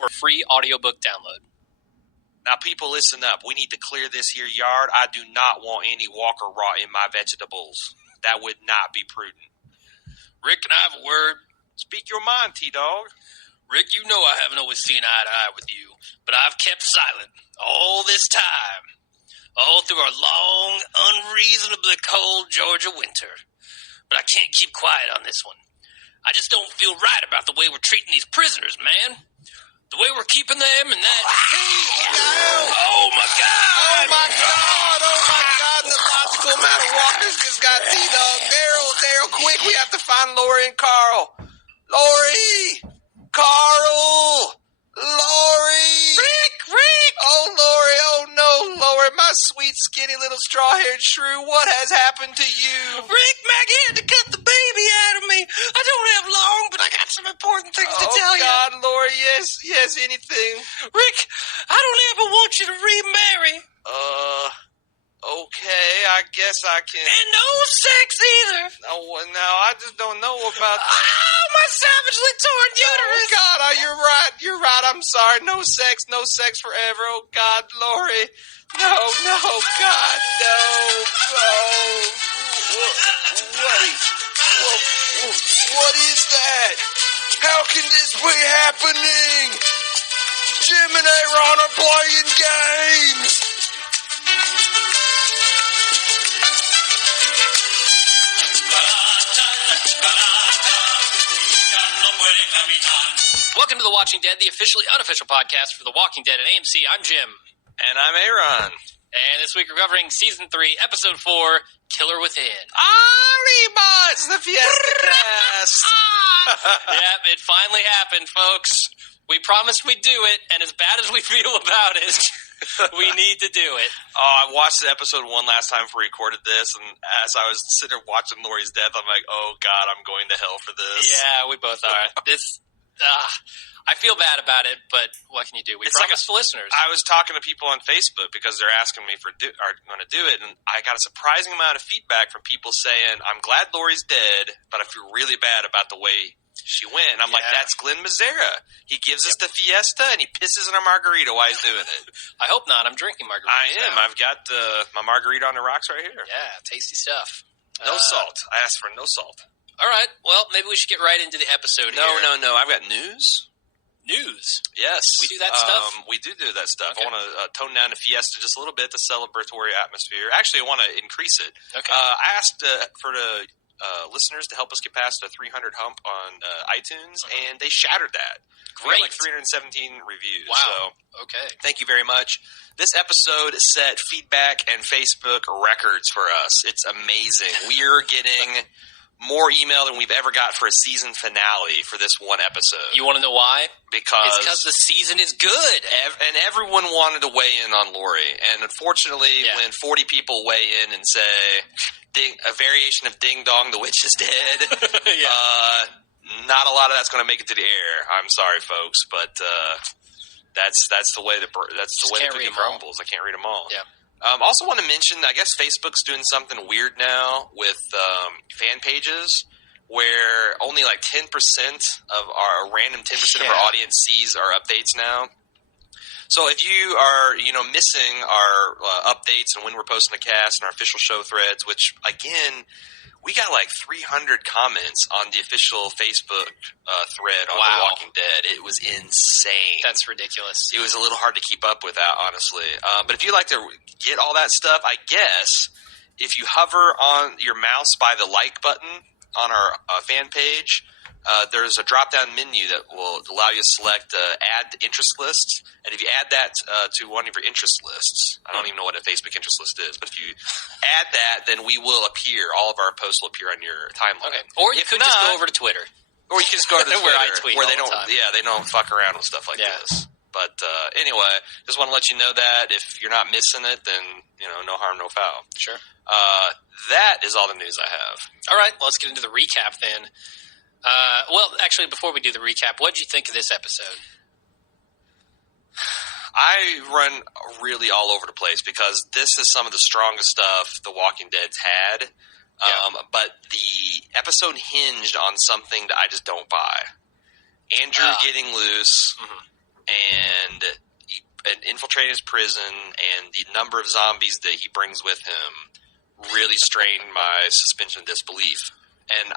or free audiobook download. Now, people, listen up. We need to clear this here yard. I do not want any walker rot in my vegetables. That would not be prudent. Rick, can I have a word? Speak your mind, T-Dog. Rick, you know I haven't always seen eye to eye with you, but I've kept silent all this time. All through our long, unreasonably cold Georgia winter. But I can't keep quiet on this one. I just don't feel right about the way we're treating these prisoners, man. The way we're keeping them and that... Oh, my God! Oh, my God! Oh, my God! The logical amount of walkers just got T-Dog. Daryl, quick! We have to find Lori and Carl. Lori! Carl! Lori! Rick! Oh, Lori! Oh, no, Lori! My sweet, skinny little straw-haired shrew, what has happened to you? Rick, Maggie had to cut the baby out of me. I don't have long, but I got some important things to tell you. Oh, God, Lori, yes, anything. Rick, I don't ever want you to remarry. Okay, I guess I can. And no sex either. No, I just don't know about that. Oh, my savagely torn uterus. Oh, God, you're right, I'm sorry. No sex forever. Oh, God, Lori. No, God, no. Wait. What is that? How can this be happening? Jim and Aaron are playing games. Welcome to The Watching Dead, the officially unofficial podcast for The Walking Dead at AMC. I'm Jim. And I'm Aaron. And this week we're covering Season 3, Episode 4, Killer Within. Arriba! It's the Fiesta Cast! Yep, it finally happened, folks. We promised we'd do it, and as bad as we feel about it, we need to do it. Oh, I watched episode 1 last time before we recorded this, and as I was sitting there watching Lori's death, I'm like, oh, God, I'm going to hell for this. Yeah, we both are. I feel bad about it, but what can you do? We promised the listeners. I was talking to people on Facebook because they're asking me are going to do it, and I got a surprising amount of feedback from people saying, I'm glad Lori's dead, but I feel really bad about the way she went. And I'm like, that's Glenn Mazzara. He gives us the fiesta, and he pisses in our margarita while he's doing it. I hope not. I'm drinking margarita. I am. Now. I've got my margarita on the rocks right here. Yeah, tasty stuff. No salt. I asked for no salt. All right. Well, maybe we should get right into the episode here. No. I've got news. News? Yes. We do that stuff? We do that stuff. Okay. I want to tone down the fiesta just a little bit, the celebratory atmosphere. Actually, I want to increase it. Okay. I asked for the listeners to help us get past the 300 hump on iTunes, and they shattered that. Great. We got like 317 reviews. Wow. So, okay. Thank you very much. This episode set feedback and Facebook records for us. It's amazing. We are getting more email than we've ever got for a season finale for this one episode. You want to know why? It's because the season is good. And everyone wanted to weigh in on Lori. And unfortunately, when 40 people weigh in and say, a variation of Ding Dong, the witch is dead, not a lot of that's going to make it to the air. I'm sorry, folks, but that's the way the cookie crumbles. I can't read them all. Yeah. Also want to mention, I guess Facebook's doing something weird now with fan pages where only like 10% of a random 10% of our audience sees our updates now. So if you are, missing our updates and when we're posting the cast and our official show threads, which again, we got like 300 comments on the official Facebook thread on The Walking Dead. It was insane. That's ridiculous. It was a little hard to keep up with that, honestly. But if you'd like to get all that stuff, I guess if you hover on your mouse by the like button on our fan page, there's a drop-down menu that will allow you to select add to interest lists. And if you add that to one of your interest lists, I don't even know what a Facebook interest list is, but if you add that, then we will appear. All of our posts will appear on your timeline. Okay. Or you could just go over to Twitter. Or you can just go to Twitter where I tweet where all they the don't time. they don't fuck around with stuff like this. But anyway, just want to let you know that if you're not missing it, then no harm, no foul. Sure. That is all the news I have. All right, well, let's get into the recap then. Well, actually, before we do the recap, what did you think of this episode? I run really all over the place because this is some of the strongest stuff The Walking Dead's had. But the episode hinged on something that I just don't buy. Andrew getting loose infiltrate his prison, and the number of zombies that he brings with him really strained my suspension of disbelief. And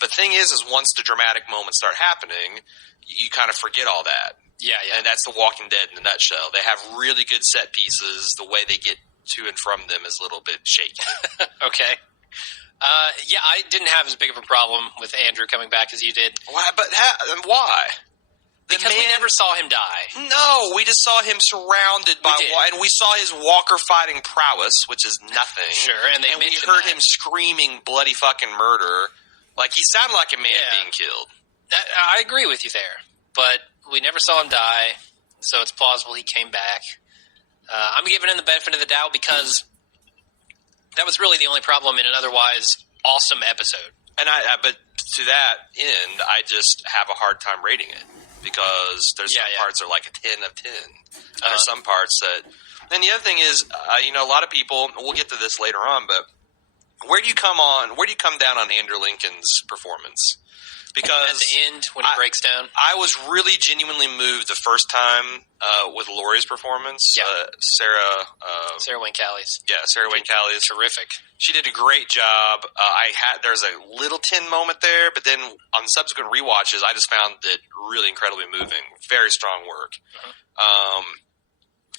the thing is once the dramatic moments start happening, you kind of forget all that. Yeah. And that's The Walking Dead in a nutshell. They have really good set pieces. The way they get to and from them is a little bit shaky. Okay. Yeah, I didn't have as big of a problem with Andrew coming back as you did. Why? But why? Because we never saw him die. No, we just saw him surrounded by, and we saw his walker fighting prowess, which is nothing. Sure, and we heard him screaming bloody fucking murder. Like, he sounded like a man being killed. I agree with you there, but we never saw him die, so it's plausible he came back. I'm giving him the benefit of the doubt because that was really the only problem in an otherwise awesome episode. And but to that end, I just have a hard time rating it because there's some parts that are like a 10 of 10. There's some parts that, and the other thing is, a lot of people. We'll get to this later on, but where do you come down on Andrew Lincoln's performance? Because at the end, when he breaks down, I was really genuinely moved the first time with Laurie's performance. Yeah. Sarah Wayne Callies. Yeah, Sarah Wayne Callies. Terrific. She did a great job. There's a little 10 moment there, but then on subsequent rewatches, I just found it really incredibly moving. Very strong work.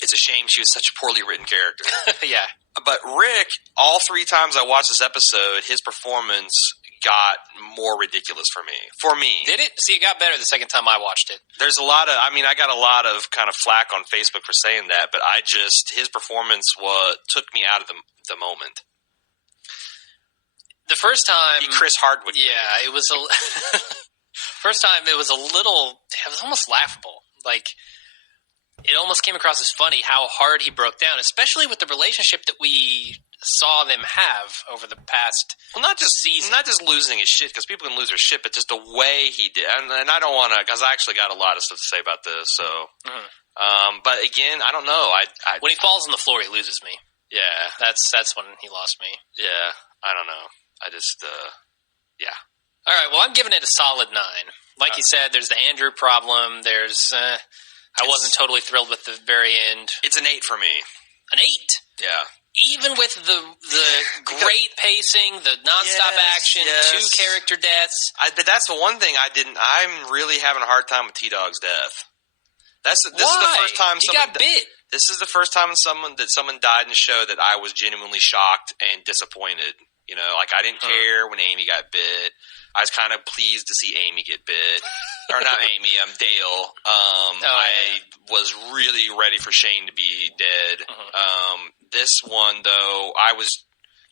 It's a shame she was such a poorly written character. Yeah. But Rick, all 3 times I watched this episode, his performance got more ridiculous for me. Did it? See, it got better the second time I watched it. There's a lot of, I got a lot of kind of flack on Facebook for saying that, but his performance took me out of the moment. The first time, he Chris Hardwick. Yeah, it was first time it was almost laughable. Like, it almost came across as funny how hard he broke down, especially with the relationship that we saw them have over the past not just losing his shit, because people can lose their shit, but just the way he did. And I don't want to, because I actually got a lot of stuff to say about this. So, but again, I don't know. When he falls on the floor, he loses me. Yeah, that's when he lost me. Yeah, I don't know. I just, yeah. All right. Well, I'm giving it a solid 9. Like you said, there's the Andrew problem. There's, I wasn't totally thrilled with the very end. It's an 8 for me. An 8. Yeah. Even with the great pacing, the nonstop action, 2 character deaths. But that's the one thing I'm really having a hard time with T-Dog's death. This is the first time he got bit. This is the first time someone died in the show that I was genuinely shocked and disappointed. Like, I didn't care when Amy got bit. I was kind of pleased to see Amy get bit. Or not Amy, Dale. I was really ready for Shane to be dead. This one, though, I was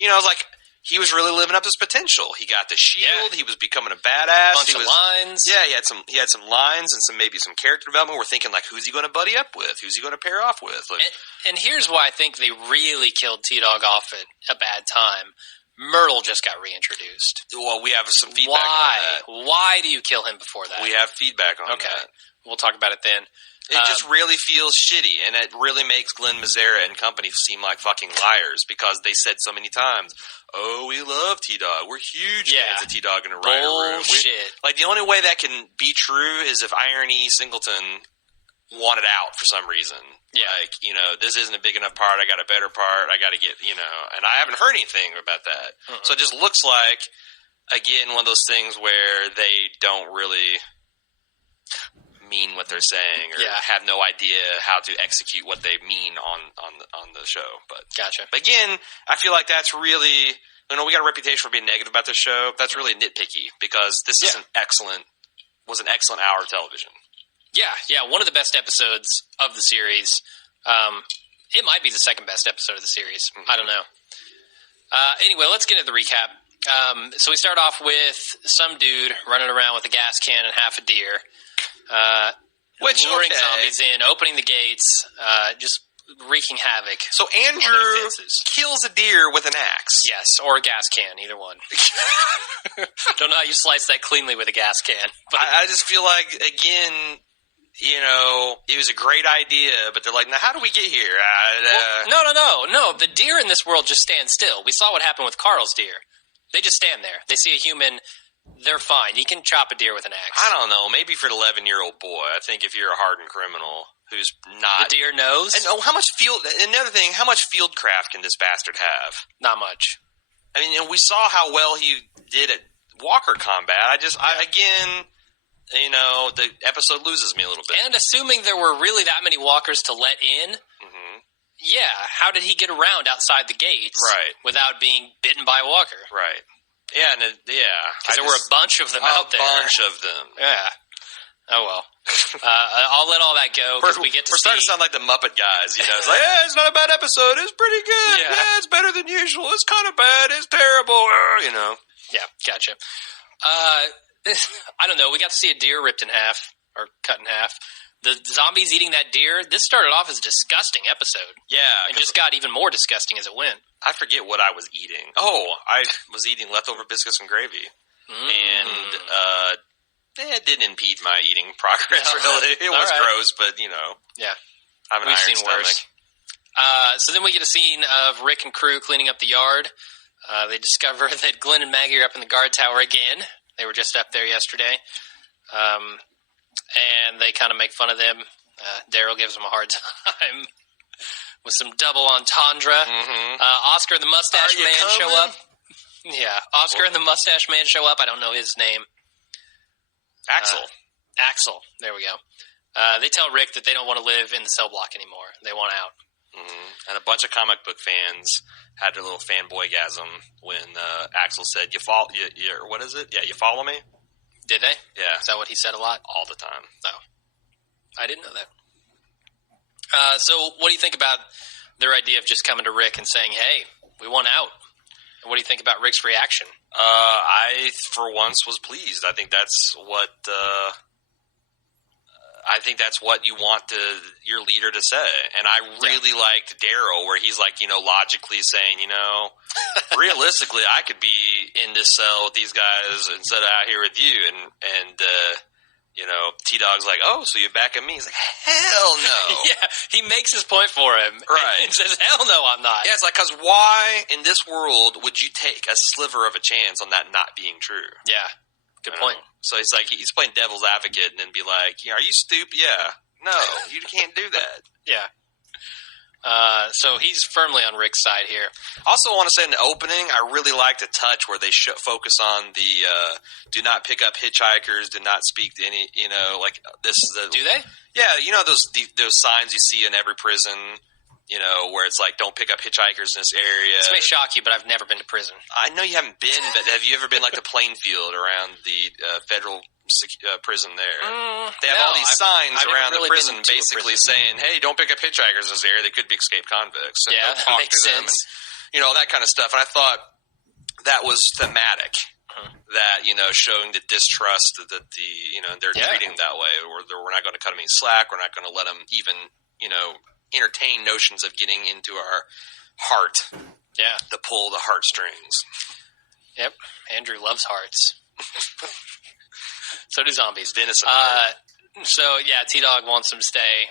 like, he was really living up his potential. He got the shield. Yeah. He was becoming a badass. Bunch of lines. Yeah, he had some lines and maybe some character development. We're thinking, like, who's he going to buddy up with? Who's he going to pair off with? Like, and here's why I think they really killed T-Dog off at a bad time. Myrtle just got reintroduced. Well, we have some feedback on that. Why do you kill him before that? We have feedback on that. We'll talk about it then. It just really feels shitty, and it really makes Glenn Mazzara and company seem like fucking liars, because they said so many times, "Oh, we love T-Dog. We're huge fans of T-Dog in a writer room." Like, the only way that can be true is if Iron E. Singleton wanted out for some reason. Yeah. Like, this isn't a big enough part. I got a better part. I got to get, and I haven't heard anything about that. So it just looks like, again, one of those things where they don't really mean what they're saying, or have no idea how to execute what they mean on the show. But gotcha. But again, I feel like that's really, we got a reputation for being negative about this show. That's really nitpicky, because this was an excellent hour of television. Yeah, one of the best episodes of the series. It might be the second best episode of the series. I don't know. Anyway, let's get into the recap. So we start off with some dude running around with a gas can and half a deer. Luring zombies in, opening the gates, just wreaking havoc. So Andrew kills a deer with an axe. Yes, or a gas can, either one. Don't know how you slice that cleanly with a gas can. But I just feel like, again, it was a great idea, but they're like, now how do we get here? No. The deer in this world just stand still. We saw what happened with Carl's deer. They just stand there. They see a human they're fine. You can chop a deer with an axe. I don't know. Maybe for an 11-year-old boy. I think if you're a hardened criminal who's not... The deer knows? And how much field... Another thing, how much fieldcraft can this bastard have? Not much. I mean, we saw how well he did at walker combat. The episode loses me a little bit. And assuming there were really that many walkers to let in, how did he get around outside the gates without being bitten by a walker? Right. Yeah, because there were a bunch of them out there. A bunch of them. Yeah. Oh, well. I'll let all that go because we're starting to sound like the Muppet guys. You know, it's like, it's not a bad episode. It's pretty good. Yeah, it's better than usual. It's kind of bad. It's terrible. You know. Yeah, gotcha. I don't know. We got to see a deer ripped in half or cut in half. The zombies eating that deer, this started off as a disgusting episode. Yeah. And just got even more disgusting as it went. I forget what I was eating. Oh, I was eating leftover biscuits and gravy. And it didn't impede my eating progress, really. It was gross, but, Yeah. I have an iron stomach. Worse. So then we get a scene of Rick and crew cleaning up the yard. They discover that Glenn and Maggie are up in the guard tower again. They were just up there yesterday. And they kind of make fun of them. Daryl gives them a hard time with some double entendre. Oscar and the Mustache Man show up. Yeah, Oscar and the Mustache Man show up. I don't know his name. Axel. Axel. There we go. They tell Rick that they don't want to live in the cell block anymore. They want out. And a bunch of comic book fans had their little fanboygasm when Axel said, what is it? Yeah, you follow me? Did they? Yeah. Is that what he said a lot? All the time. Oh. I didn't know that. So what do you think about their idea of just coming to Rick and saying, hey, we want out? And what do you think about Rick's reaction? I, for once, was pleased. I think that's what... you want your leader to say. And I really liked Daryl, where he's like, logically saying, realistically, I could be in this cell with these guys instead of out here with you. And T-Dog's like, oh, so you're back at me? He's like, hell no. Yeah, he makes his point for him. Right. And says, hell no, I'm not. Yeah, it's like, because why in this world would you take a sliver of a chance on that not being true? Yeah, good point. So he's like, he's playing devil's advocate and then be like, are you stupid? Yeah. No, you can't do that. Yeah. So he's firmly on Rick's side here. Also, I want to say in the opening, I really liked the touch where they focus on the do not pick up hitchhikers, do not speak to any, this. Do they? Yeah, those signs you see in every prison, where it's like, don't pick up hitchhikers in this area. This may shock you, but I've never been to prison. I know you haven't been, but have you ever been like to Plainfield around the federal prison there? They have all these signs around the prison basically saying, hey, don't pick up hitchhikers in this area. They could be escaped convicts. And yeah, that makes sense. And, that kind of stuff. And I thought that was thematic. That, showing the distrust that they're treating that way. Or we're not going to cut them any slack. We're not going to let them even, entertain notions of getting into our heart. Yeah. To pull the heartstrings. Yep. Andrew loves hearts. So do zombies. Venison. So, T-Dog wants him to stay.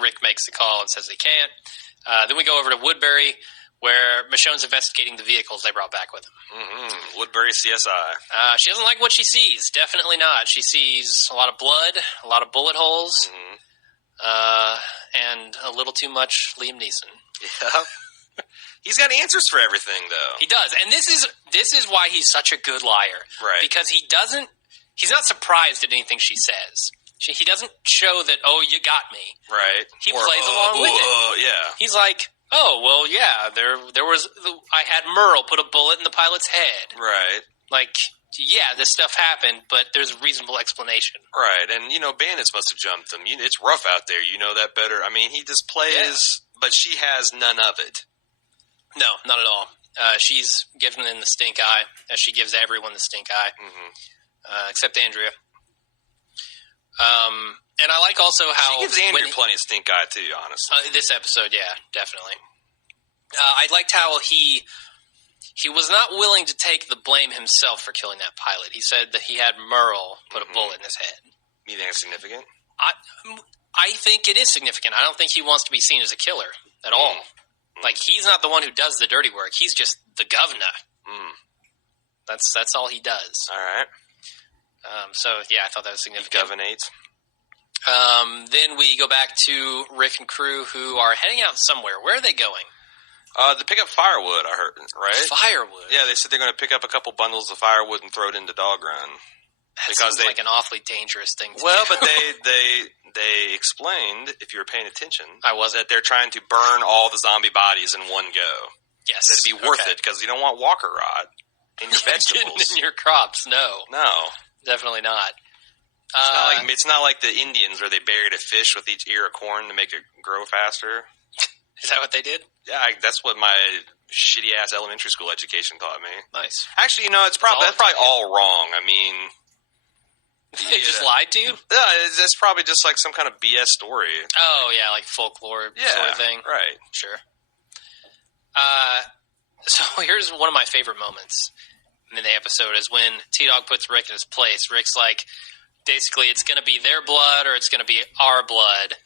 Rick makes the call and says he can't. Then we go over to Woodbury, where Michonne's investigating the vehicles they brought back with them. Woodbury CSI. She doesn't like what she sees. Definitely not. She sees a lot of blood, a lot of bullet holes, and a little too much Liam Neeson. Yeah. He's got answers for everything, though. He does. And this is why he's such a good liar. Right. Because he's not surprised at anything she says. He doesn't show that, oh, you got me. Right. He plays along with it. Yeah. He's like, oh, well, yeah, there was, I had Merle put a bullet in the pilot's head. Right. Like, yeah, this stuff happened, but there's a reasonable explanation. Right. And, bandits must have jumped them. It's rough out there. You know that better. I mean, he just plays, but she has none of it. No, not at all. She's giving them the stink eye, as she gives everyone the stink eye, except Andrea. And I like also how... She gives Andrea plenty of stink eye, too, honestly. This episode, yeah, definitely. I liked how he was not willing to take the blame himself for killing that pilot. He said that he had Merle put a bullet in his head. You think it's significant? I think it is significant. I don't think he wants to be seen as a killer at all. Like, he's not the one who does the dirty work. He's just the governor. That's all he does. All right. So yeah, I thought that was significant. Governates. Then we go back to Rick and crew who are heading out somewhere. Where are they going? To pick up firewood, I heard, right? Firewood? Yeah, they said they're going to pick up a couple bundles of firewood and throw it into Dog Run. That seems like an awfully dangerous thing to do. Well, but they explained, if you were paying attention, I was, that they're trying to burn all the zombie bodies in one go. Yes. That'd be worth it, because you don't want walker rot in your vegetables. In your crops, no. No. Definitely not. It's not like the Indians where they buried a fish with each ear of corn to make it grow faster. Is that what they did? Yeah, that's what my shitty-ass elementary school education taught me. Nice. Actually, that's probably all wrong. I mean... They just lied to you? Yeah, that's probably just like some kind of BS story. Oh, yeah, like folklore sort of thing. Right. Sure. So here's one of my favorite moments in the episode is when T-Dog puts Rick in his place. Rick's like, basically, it's going to be their blood or it's going to be our blood.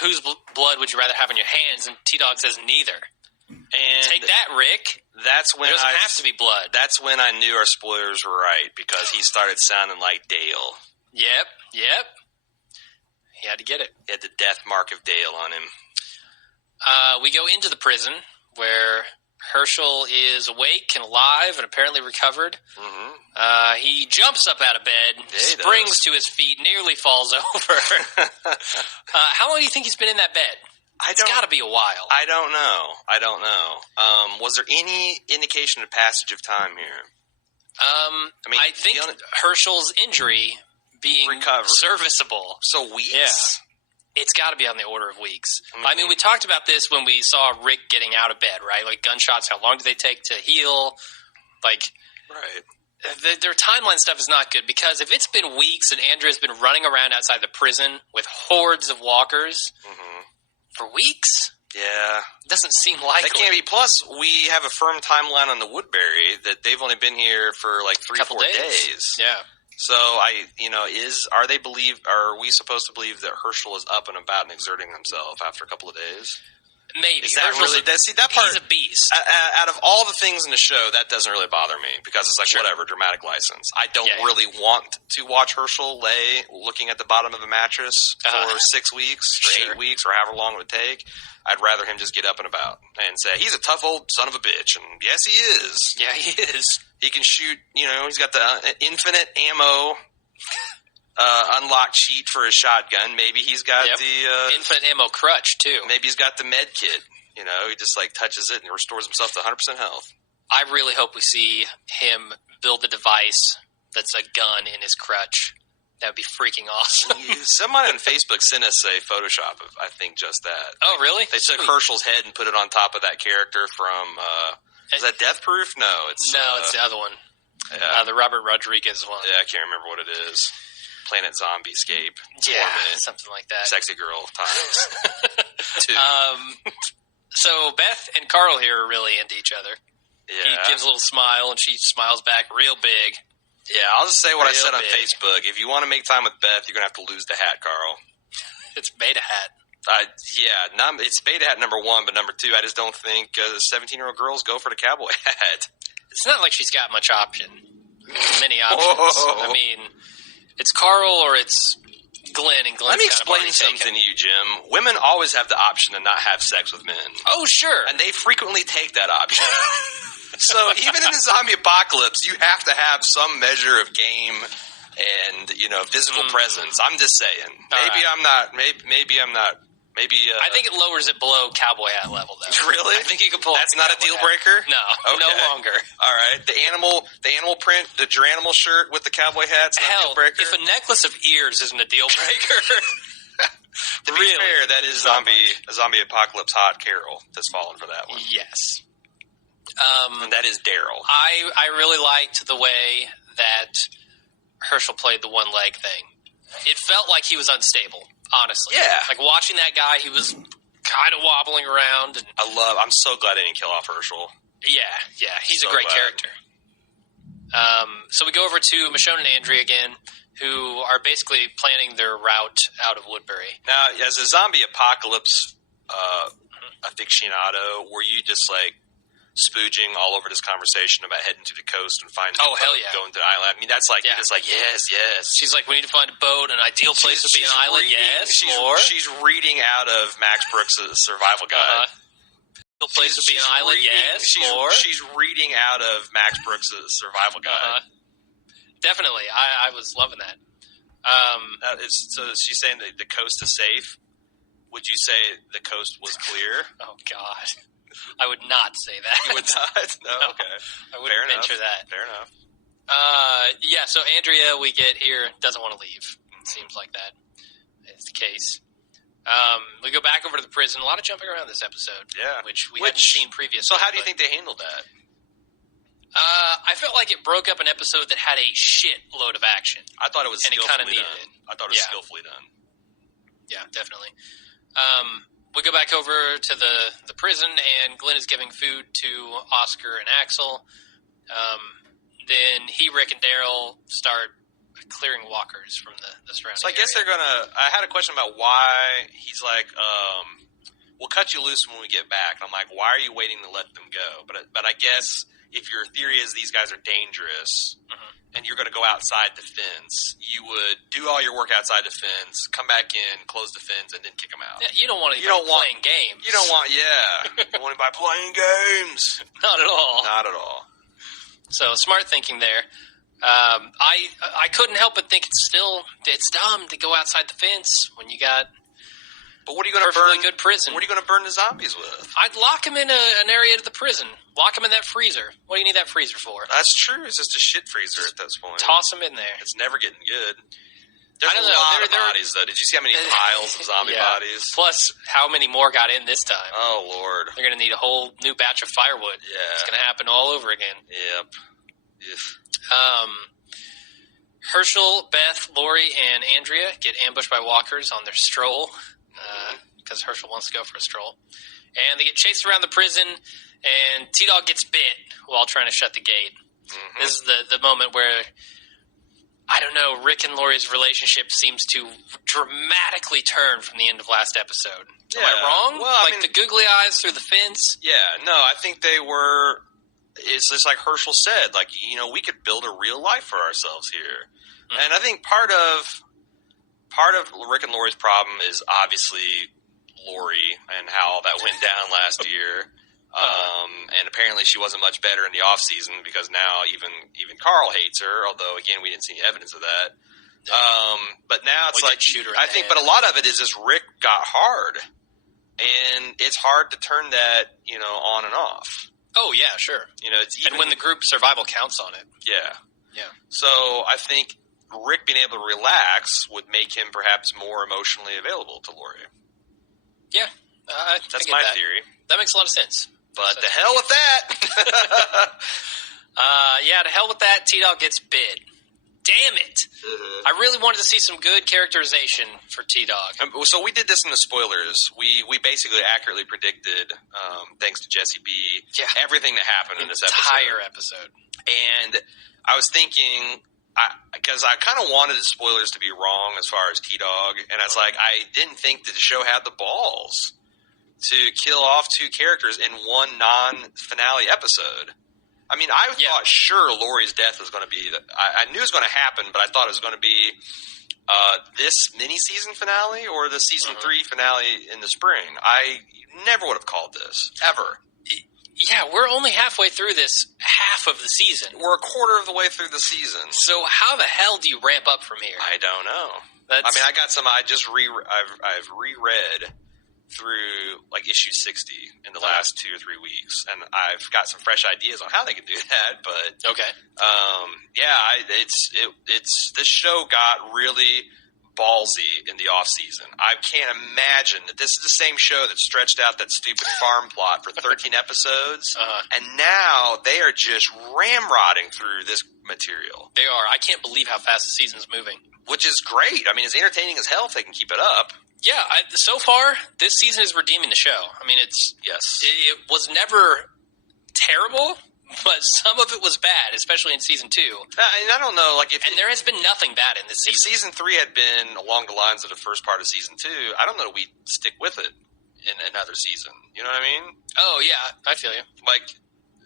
Whose blood would you rather have in your hands? And T-Dog says neither. And take that, Rick. That's when there doesn't have to be blood. That's when I knew our spoilers were right, because he started sounding like Dale. Yep. He had to get it. He had the death mark of Dale on him. We go into the prison where Herschel is awake and alive and apparently recovered. Mm-hmm. He jumps up out of bed, springs to his feet, nearly falls over. How long do you think he's been in that bed? It's got to be a while. I don't know. Was there any indication of passage of time here? I think Herschel's injury being serviceable. So weeks? Yeah. It's got to be on the order of weeks. Mm-hmm. I mean, we talked about this when we saw Rick getting out of bed, right? Like gunshots, how long do they take to heal? Like, right. Their timeline stuff is not good, because if it's been weeks and Andrea's been running around outside the prison with hordes of walkers for weeks, it doesn't seem likely. That can't be. Plus, we have a firm timeline on the Woodbury that they've only been here for like 3-4 days. Yeah. So are we supposed to believe that Herschel is up and about and exerting himself after a couple of days? Maybe. Is that really, that part, he's a beast. Out of all the things in the show, that doesn't really bother me, because it's like, whatever, dramatic license. I don't really want to watch Herschel lay looking at the bottom of a mattress for 6 weeks or 8 weeks or however long it would take. I'd rather him just get up and about and say, he's a tough old son of a bitch. And yes, he is. Yeah, he is. He can shoot, he's got the infinite ammo unlocked sheet for his shotgun. Maybe he's got the infinite ammo crutch too. Maybe he's got the med kit. He just like touches it and restores himself to 100% health. I really hope we see him build a device that's a gun in his crutch. That would be freaking awesome. Someone on Facebook sent us a Photoshop of, I think, just that. Oh, really? They took Herschel's head and put it on top of that character from. Is that Death Proof? No, it's the other one. Yeah. The Robert Rodriguez one. Yeah, I can't remember what it is. Planet Zombiescape. Yeah, something like that. Sexy Girl times 2. So Beth and Carl here are really into each other. Yeah. He gives a little smile, and she smiles back real big. Yeah, I'll just say what I said on Facebook. If you want to make time with Beth, you're going to have to lose the hat, Carl. It's beta hat. It's beta hat number 1, but number 2, I just don't think 17-year-old girls go for the cowboy hat. It's not like she's got much option. Many options. Whoa. I mean, it's Carl or it's Glenn, and Glenn's Let me explain something to you, Jim. Women always have the option to not have sex with men. Oh, sure. And they frequently take that option. So even in the zombie apocalypse, you have to have some measure of game and physical presence. I'm just saying. Maybe I'm not. Maybe I'm not. Maybe I think it lowers it below cowboy hat level, though. Really? I think you can pull. That's not a deal breaker. No, no longer. All right. The animal print, the Geranimal shirt with the cowboy hat's not a deal breaker. If a necklace of ears isn't a deal breaker. To be fair, that is a zombie apocalypse hot Carol that's fallen for that one. Yes. And that is Daryl. I really liked the way that Herschel played the one leg thing. It felt like he was unstable, honestly. Yeah. Like watching that guy, he was kind of wobbling around. And I'm so glad I didn't kill off Herschel. Yeah. He's a great character. So we go over to Michonne and Andrea again, who are basically planning their route out of Woodbury. Now, as a zombie apocalypse aficionado, were you just like spooging all over this conversation about heading to the coast and finding Oh, hell yeah. going to the island. I mean, that's like, it's like, yes. She's like, we need to find a boat. An ideal place would be an island. More. She's reading out of Max Brooks' survival guide. Ideal place would be an island. More. She's reading out of Max Brooks' survival guide. Definitely. I was loving that. So she's saying that the coast is safe. Would you say the coast was clear? Oh, God. I would not say that. You would not? No, okay. I wouldn't venture that. Fair enough. So Andrea, we get here, doesn't want to leave. It seems like that is the case. We go back over to the prison. A lot of jumping around this episode. Yeah. Which we hadn't seen previously. So how do you think they handled that? I felt like it broke up an episode that had a shit load of action. I thought it was skillfully done. I thought it was skillfully done. Yeah, definitely. We go back over to the prison, and Glenn is giving food to Oscar and Axel. Then Rick, and Daryl start clearing walkers from the surrounding So I guess area. they're going to... I had a question about why he's like, we'll cut you loose when we get back. And I'm like, why are you waiting to let them go? But I guess if your theory is these guys are dangerous... and you're going to go outside the fence, you would do all your work outside the fence, come back in, close the fence, and then kick them out. Yeah, you don't want anybody playing games. You don't want, you don't want anybody playing games. Not at all. Not at all. So, smart thinking there. I couldn't help but think it's dumb to go outside the fence when you got... But what are you going to burn? Good prison. What are you going to burn the zombies with? I'd lock them in an area to the prison. Lock them in that freezer. What do you need that freezer for? That's true. It's just a shit freezer at this point. Toss them in there. It's never getting good. There's a lot of bodies, though. Did you see how many piles of zombie bodies? Plus, how many more got in this time? Oh, Lord. They're going to need a whole new batch of firewood. Yeah. It's going to happen all over again. Yep. Herschel, Beth, Lori, and Andrea get ambushed by walkers on their stroll. Because Herschel wants to go for a stroll. And they get chased around the prison, and T-Dog gets bit while trying to shut the gate. Mm-hmm. This is the moment where, I don't know, Rick and Lori's relationship seems to dramatically turn from the end of last episode. Am I wrong? Well, I mean, the googly eyes through the fence? Yeah, no, I think they were... It's just like Herschel said, like, we could build a real life for ourselves here. Mm-hmm. And I think part of Rick and Lori's problem is obviously Lori and how that went down last year. And apparently she wasn't much better in the off season because now even Carl hates her, although again we didn't see any evidence of that. But now it's I think but a lot of it is just Rick got hard. And it's hard to turn that, on and off. Oh yeah, sure. It's even, and when the group survival counts on it. Yeah. Yeah. So I think Rick being able to relax would make him perhaps more emotionally available to Lori. Yeah. That's my theory. That makes a lot of sense. But to hell with that! To hell with that. T-Dog gets bit. Damn it! Mm-hmm. I really wanted to see some good characterization for T-Dog. So we did this in the spoilers. We basically accurately predicted, thanks to Jesse B, everything that happened in this entire episode. And I was thinking... because I kind of wanted the spoilers to be wrong as far as T-Dog, and I was like, I didn't think that the show had the balls to kill off two characters in one non-finale episode. I mean, I thought sure Lori's death was going to be... I knew it was going to happen, but I thought it was going to be this mini-season finale or the season 3 finale in the spring. I never would have called this, ever. Yeah, we're only halfway through this half of the season. We're a quarter of the way through the season. So how the hell do you ramp up from here? I don't know. I got some. I've reread through like issue 60 in the last 2 or 3 weeks, and I've got some fresh ideas on how they can do that. But okay, it's this show got really ballsy in the off season. I can't imagine that this is the same show that stretched out that stupid farm plot for 13 episodes, and now they are just ramrodding through this material. They are. I can't believe how fast the season's moving. Which is great. I mean, it's entertaining as hell if they can keep it up. Yeah, so far, this season is redeeming the show. I mean, it was never terrible, but some of it was bad, especially in season 2. And I don't know, there has been nothing bad in this season. If season 3 had been along the lines of the first part of season 2, I don't know that we'd stick with it in another season. You know what I mean? Oh, yeah, I feel you.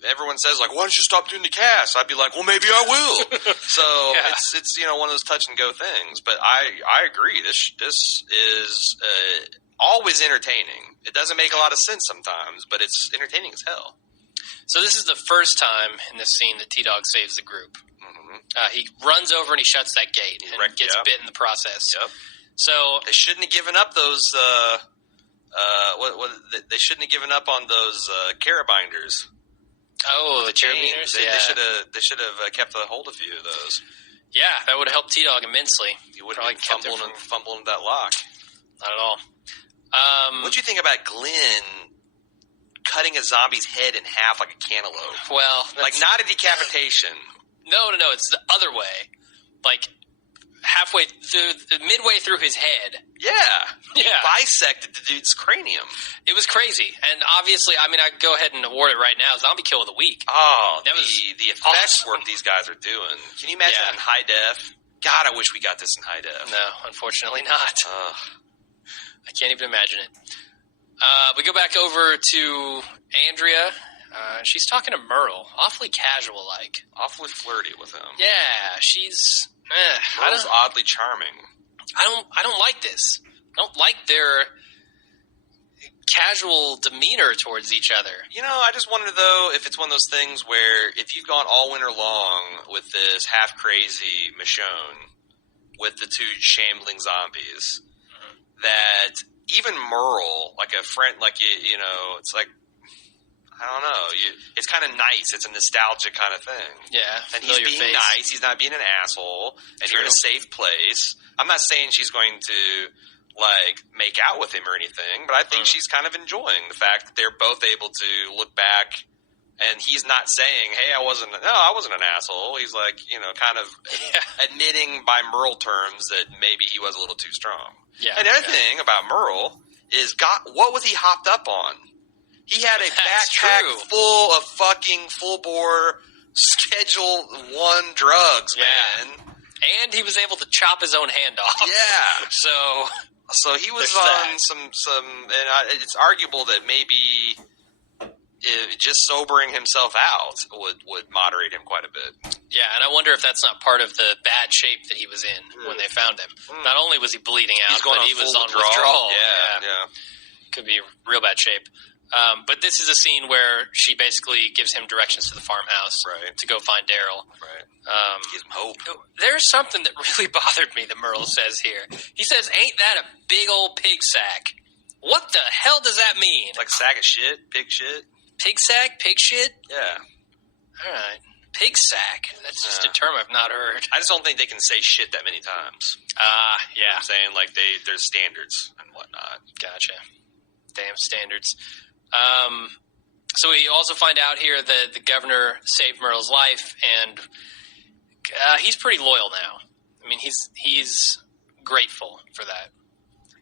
everyone says, like, why don't you stop doing the cast? I'd be like, well, maybe I will. So it's one of those touch and go things. But I agree. This is always entertaining. It doesn't make a lot of sense sometimes, but it's entertaining as hell. So this is the first time in this scene that T-Dog saves the group. Mm-hmm. He runs over and he shuts that gate and gets bit in the process. Yep. So they shouldn't have given up those. They shouldn't have given up on those carabinders. Oh, the carabiners. They should have kept a hold of a few of those. Yeah, that would have helped T-Dog immensely. He wouldn't have been fumbling that lock. Not at all. What do you think about Glenn cutting a zombie's head in half like a cantaloupe? Well, like not a decapitation. No, it's the other way. Like midway through his head. Yeah. Bisected the dude's cranium. It was crazy. And obviously, I mean, I can go ahead and award it right now. Zombie Kill of the Week. Oh, the effects work these guys are doing. Can you imagine that in high def? God, I wish we got this in high def. No, unfortunately not. I can't even imagine it. We go back over to Andrea. She's talking to Merle. Awfully casual-like. Awfully flirty with him. Yeah, she's... Merle's oddly charming. I don't like this. I don't like their casual demeanor towards each other. You know, I just wonder, though, if it's one of those things where if you've gone all winter long with this half-crazy Michonne with the two shambling zombies, that even Merle, like a friend, like, you know, it's like, I don't know. It's kind of nice. It's a nostalgic kind of thing. Yeah. And he's being nice. He's not being an asshole. And you're in a safe place. I'm not saying she's going to, like, make out with him or anything, but I think she's kind of enjoying the fact that they're both able to look back, and he's not saying, hey, I wasn't an asshole. He's like, you know, kind of admitting by Merle terms that maybe he was a little too strong. Yeah. And the other thing about Merle is, what was he hopped up on? He had a backpack full of fucking full-bore Schedule 1 drugs, man. And he was able to chop his own hand off. Yeah. So he was on some and it's arguable that maybe just sobering himself out would moderate him quite a bit. Yeah, and I wonder if that's not part of the bad shape that he was in when they found him. Not only was he bleeding out, but he was on withdrawal. Yeah. Could be real bad shape. But this is a scene where she basically gives him directions to the farmhouse to go find Daryl. Right. Gives him hope. There's something that really bothered me that Merle says here. He says, ain't that a big old pig sack? What the hell does that mean? Like a sack of shit? Pig shit? Pig sack? Pig shit? Yeah. All right. Pig sack. That's just a term I've not heard. I just don't think they can say shit that many times. Yeah. You know what I'm saying? Like, there's standards and whatnot. Gotcha. Damn standards. So we also find out here that the governor saved Merle's life, and he's pretty loyal now. I mean, he's grateful for that.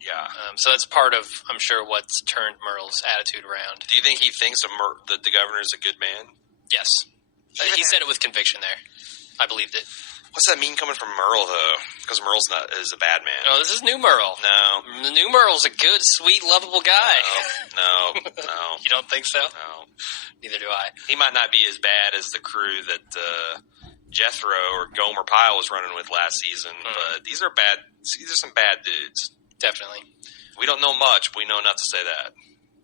Yeah. So that's part of, I'm sure, what's turned Merle's attitude around. Do you think he thinks that the governor's a good man? Yes. He said it with conviction there. I believed it. What's that mean coming from Merle, though? Because Merle's is a bad man. Oh, this is new Merle. No. The new Merle's a good, sweet, lovable guy. No. You don't think so? No. Neither do I. He might not be as bad as the crew that Jethro or Gomer Pyle was running with last season, but these are bad. These are some bad dudes. Definitely. We don't know much, but we know enough to say that.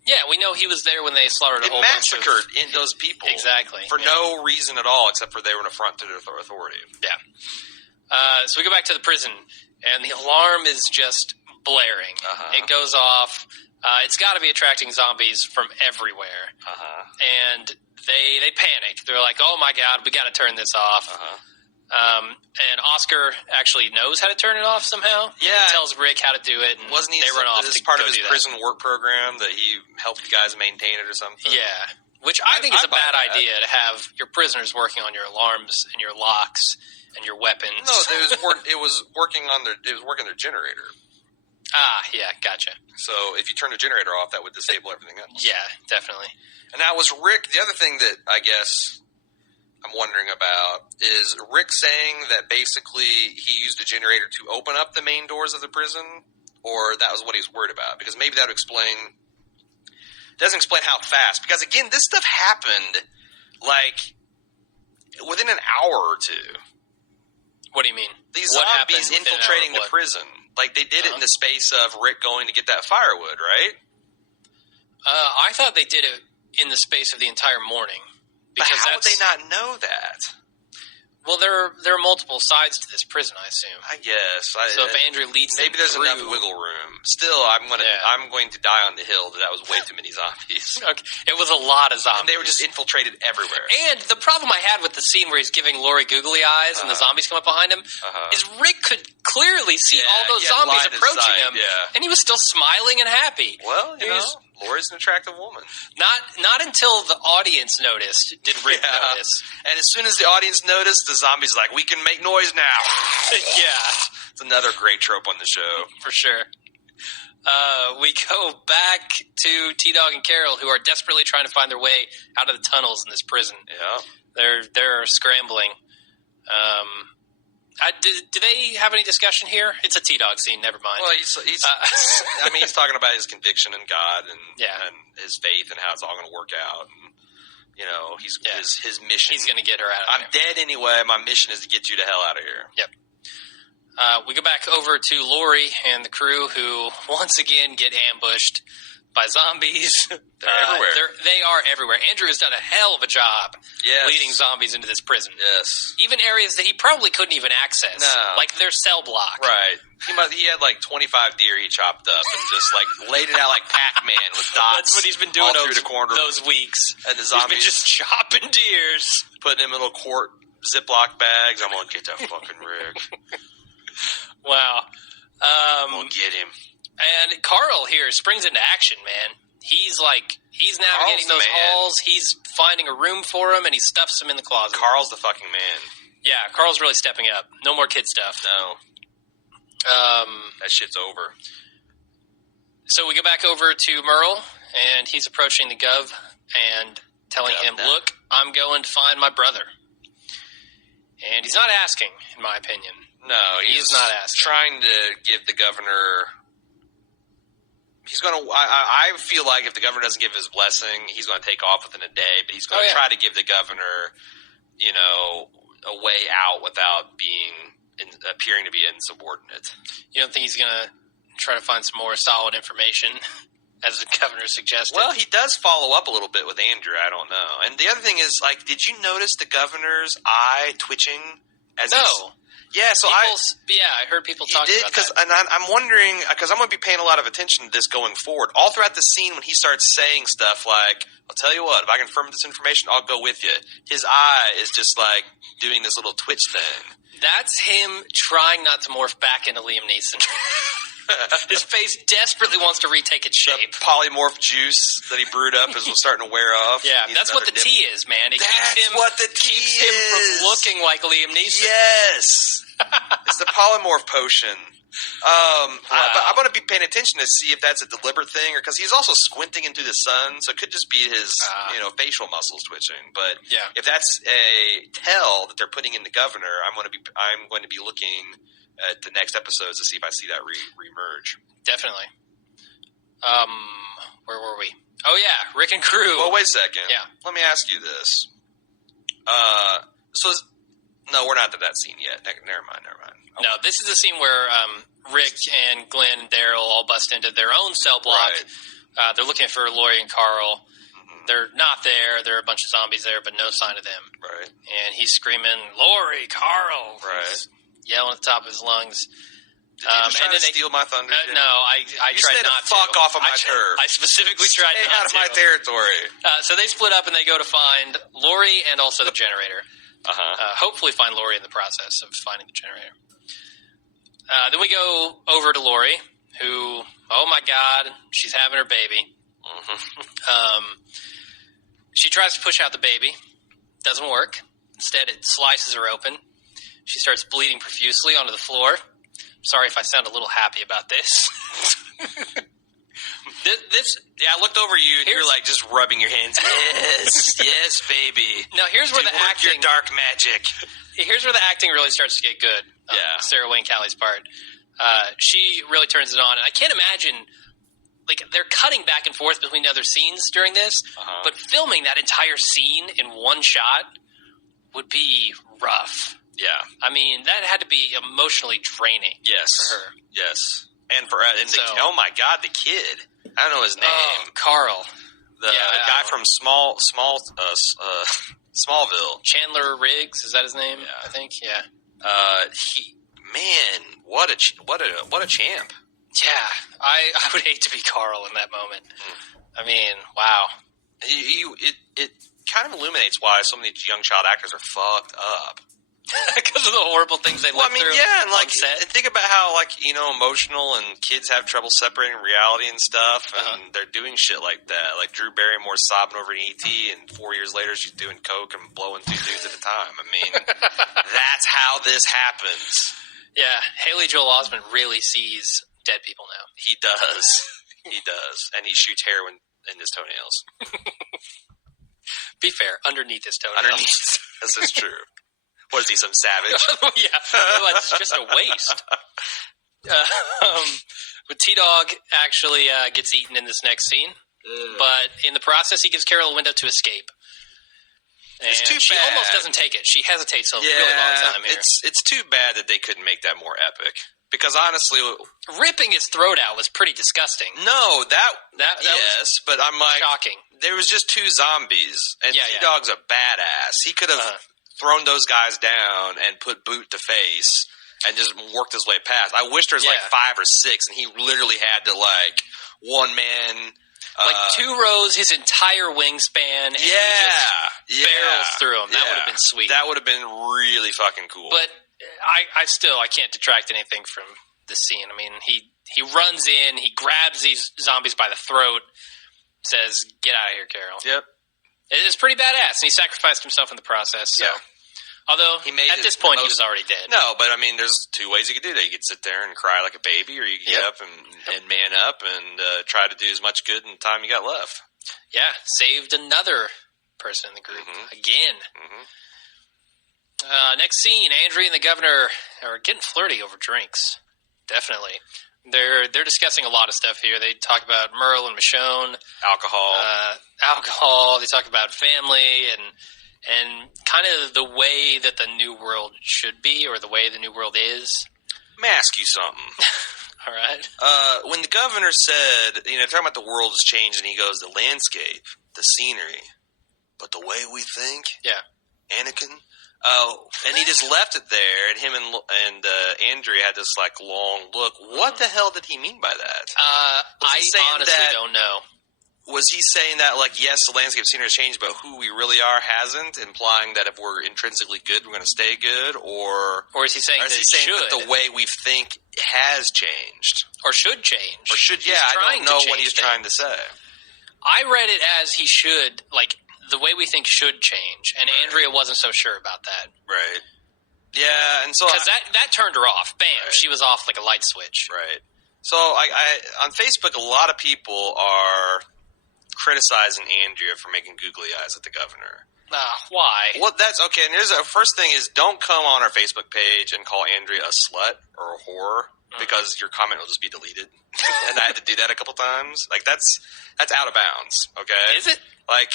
Yeah, we know he was there when they slaughtered a whole bunch of... massacred those people. Exactly. For no reason at all, except for they were an affront to their authority. Yeah. So we go back to the prison, and the alarm is just blaring. It goes off. It's got to be attracting zombies from everywhere. And they panic. They're like, oh my God, we got to turn this off. And Oscar actually knows how to turn it off somehow. Yeah. He tells Rick how to do it. And wasn't he? They run off. This part of his prison work program that he helped the guys maintain it or something. Yeah, which I think is a bad idea to have your prisoners working on your alarms and your locks and your weapons. No, it was working their generator. Yeah, gotcha. So if you turn the generator off, that would disable everything else. Yeah, definitely. And that was Rick. The other thing that I guess I'm wondering about is Rick saying that basically he used a generator to open up the main doors of the prison, or that was what he was worried about? Because maybe that would doesn't explain how fast. Because again, this stuff happened like within an hour or two. What do you mean? These What zombies happened within an hour infiltrating of the what? prison. Like, they did it in the space of Rick going to get that firewood, right? I thought they did it in the space of the entire morning. But Because how would they not know that? Well, there are multiple sides to this prison, I assume. I guess. So if Andrew leads them maybe there's through, enough wiggle room. Still, I'm going to die on the hill that was way too many zombies. Okay. It was a lot of zombies. And they were just infiltrated everywhere. And the problem I had with the scene where he's giving Laurie googly eyes and the zombies come up behind him is Rick could clearly see all those zombies approaching him, and he was still smiling and happy. Well, you know, Laurie's an attractive woman. Not until the audience noticed did Rick notice. And as soon as the audience noticed, the zombies like, we can make noise now. Yeah. It's another great trope on the show. For sure. We go back to T-Dog and Carol, who are desperately trying to find their way out of the tunnels in this prison. Yeah. They're scrambling. Do they have any discussion here? It's a T-Dog scene. Never mind. Well, he's he's talking about his conviction in God and his faith and how it's all going to work out. And, you know, his mission. He's going to get her out of I'm dead anyway. My mission is to get you the hell out of here. Yep. We go back over to Laurie and the crew, who once again get ambushed by zombies. They're everywhere. They are everywhere. Andrew has done a hell of a job leading zombies into this prison. Yes. Even areas that he probably couldn't even access. No. Like their cell block. Right. He had like 25 deer he chopped up and just like laid it out like Pac-Man with dots. That's what he's been doing through the corner. those weeks. And the zombies. He's been just chopping deers. Putting him in little quart Ziploc bags. I'm going to get that fucking Rick. Wow. I'm going to get him. And Carl here springs into action, man. He's navigating those halls. He's finding a room for him, and he stuffs him in the closet. Carl's the fucking man. Yeah, Carl's really stepping up. No more kid stuff. No. That shit's over. So we go back over to Merle, and he's approaching the Gov and telling him, look, I'm going to find my brother. And he's not asking, in my opinion. No, he's not asking. Trying to give the governor... He's going to... I feel like if the governor doesn't give his blessing, he's going to take off within a day, but he's going to try to give the governor, you know, a way out without appearing to be insubordinate. You don't think he's going to try to find some more solid information, as the governor suggested? Well, he does follow up a little bit with Andrew. I don't know. And the other thing is, like, did you notice the governor's eye twitching? Yeah, so I heard people talking about that. And I'm wondering, because I'm going to be paying a lot of attention to this going forward. All throughout the scene when he starts saying stuff like, I'll tell you what, if I confirm this information, I'll go with you. His eye is just like doing this little twitch thing. That's him trying not to morph back into Liam Neeson. His face desperately wants to retake its shape. The polymorph juice that he brewed up is starting to wear off. Yeah, that's what the tea is, man. It keeps him from looking like Liam Neeson. Yes. It's the polymorph potion. I'm going to be paying attention to see if that's a deliberate thing, or because he's also squinting into the sun, so it could just be his facial muscles twitching. But if that's a tell that they're putting in the governor, I'm going to be looking at the next episodes to see if I see that re-emerge. Definitely. Where were we? Oh yeah, Rick and crew. Well, wait a second. Yeah. Let me ask you this. No, we're not to that scene yet. Never mind. No, this is the scene where Rick and Glenn and Daryl all bust into their own cell block. Right. They're looking for Laurie and Carl. Mm-hmm. They're not there. There are a bunch of zombies there, but no sign of them. Right. And he's screaming, Laurie, Carl. Right. He's yelling at the top of his lungs. Did you just try to steal my thunder? No, I tried not to. Fuck off of my turf. I specifically tried Stay not to. Stay out of my territory. So they split up and they go to find Laurie and also the generator. Hopefully find Laurie in the process of finding the generator. Then we go over to Laurie, who, oh my God, she's having her baby. Mm-hmm. She tries to push out the baby. Doesn't work. Instead, it slices her open. She starts bleeding profusely onto the floor. Sorry if I sound a little happy about this. I looked over you and you were like just rubbing your hands. Yes, baby. Now here's where the acting, your dark magic. Here's where the acting really starts to get good. Sarah Wayne Callie's part. She really turns it on, and I can't imagine like they're cutting back and forth between other scenes during this, but filming that entire scene in one shot would be rough. Yeah. I mean, that had to be emotionally draining. Yes. For her. Yes. And for oh my God, the kid. I don't know his name. Carl. The guy from Smallville. Chandler Riggs, is that his name? Yeah. I think. Yeah. What a champ. Yeah, I would hate to be Carl in that moment. I mean, wow. It kind of illuminates why so many young child actors are fucked up. Because of the horrible things they lived through. Yeah, and on set. and think about how emotional and kids have trouble separating reality and stuff, and they're doing shit like that. Like Drew Barrymore's sobbing over an ET, and 4 years later she's doing coke and blowing 2 dudes at a time. I mean, that's how this happens. Yeah, Haley Joel Osment really sees dead people now. He does. He does, and he shoots heroin in his toenails. Be fair, underneath his toenails. Underneath, this is true. What is he, some savage? Yeah, otherwise it's just a waste. But T-Dog actually gets eaten in this next scene. But in the process, he gives Carol a window to escape. And it's too she bad. almost doesn't take it. She hesitates a really long time here. It's too bad that they couldn't make that more epic. Because honestly, ripping his throat out was pretty disgusting. No, that yes, but I'm like shocking. There was just 2 zombies, and T-Dog's a badass. He could have thrown those guys down and put boot to face and just worked his way past. I wish there was 5 or 6, and he literally had to one man. 2 rows, his entire wingspan, and he just barrels through them. That would have been sweet. That would have been really fucking cool. But I can't detract anything from the scene. I mean, he runs in, he grabs these zombies by the throat, says, "Get out of here, Carol." Yep. It's pretty badass, and he sacrificed himself in the process. So. Yeah. Although, at this point, he was already dead. No, but I mean, there's 2 ways you could do that. You could sit there and cry like a baby, or you could get up and man up and try to do as much good in the time you got left. Yeah, saved another person in the group again. Next scene, Andrea and the governor are getting flirty over drinks. Definitely. They're discussing a lot of stuff here. They talk about Merle and Michonne. Alcohol. They talk about family and kind of the way that the new world should be, or the way the new world is. Let me ask you something. All right. When the governor said, talking about the world has changed, and he goes, the landscape, the scenery, but the way we think, Anakin. And he just left it there, and him and Andrea had this long look. What the hell did he mean by that? I honestly don't know. Was he saying that, yes, the landscape scenery has changed, but who we really are hasn't, implying that if we're intrinsically good, we're going to stay good? Or is he saying, that the way we think has changed? Or should change? I don't know what he's trying to say. I read it as he should, the way we think should change, and Andrea wasn't so sure about that. Right. Yeah, and so... Because that turned her off. Bam, she was off like a light switch. Right. So, on Facebook, a lot of people are criticizing Andrea for making googly eyes at the governor. Why? Well, that's okay. And first thing is, don't come on our Facebook page and call Andrea a slut or a whore, because your comment will just be deleted. And I had to do that a couple times. That's out of bounds. Okay, is it? I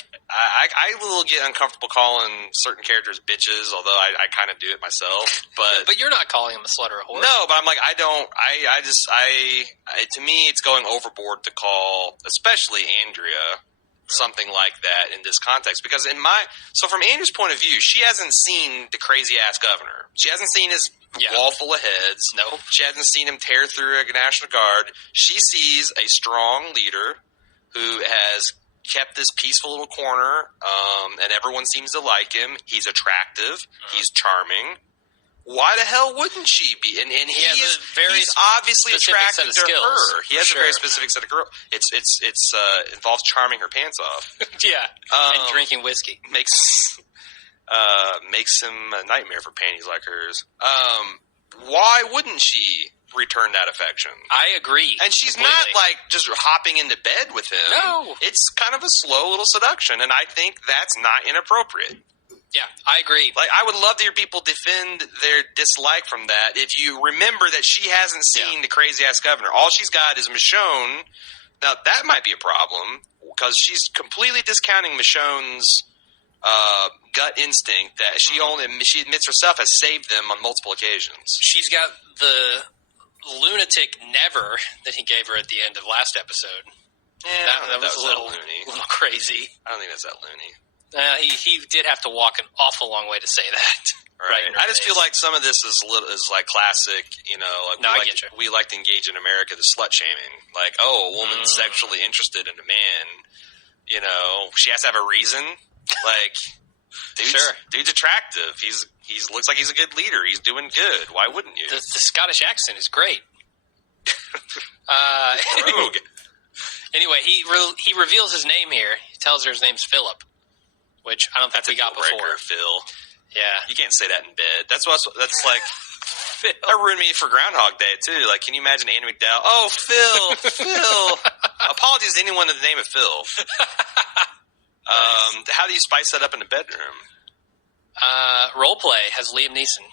will get uncomfortable calling certain characters bitches, although I kind of do it myself. But you're not calling them a slut or a whore. No, but I'm I don't. To me, it's going overboard to call, especially Andrea, something like that in this context. Because from Andrea's point of view, she hasn't seen the crazy ass governor. She hasn't seen his wall full of heads. No, she hasn't seen him tear through a National Guard. She sees a strong leader who has kept this peaceful little corner, and everyone seems to like him. He's attractive. He's charming. Why the hell wouldn't she be? And he's obviously attracted to her. He has a very specific set of girls. It involves charming her pants off. And drinking whiskey makes him a nightmare for panties like hers. Why wouldn't she return that affection? I agree. And she's not just hopping into bed with him. No. It's kind of a slow little seduction, and I think that's not inappropriate. Yeah, I agree. I would love to hear people defend their dislike from that. If you remember that she hasn't seen the crazy ass governor, all she's got is Michonne, Now, that might be a problem, because she's completely discounting Michonne's gut instinct that she admits herself has saved them on multiple occasions. She's got the lunatic never that he gave her at the end of last episode. Yeah, that was a little crazy. I don't think that's that loony. He did have to walk an awful long way to say that. Right. I just feel like some of this is like classic, we like to engage in America, the slut shaming. Like, a woman's sexually interested in a man, she has to have a reason. Like, dude's attractive. He's looks like he's a good leader. He's doing good. Why wouldn't you? The Scottish accent is great. Rogue. Anyway, he reveals his name here. He tells her his name's Philip, which I don't think we got before. Phil. Yeah, you can't say that in bed. That's like that ruined me for Groundhog Day too. Like, can you imagine Andie MacDowell? Oh, Phil. Apologies to anyone with the name of Phil. Nice. How do you spice that up in the bedroom? Role play has Liam Neeson.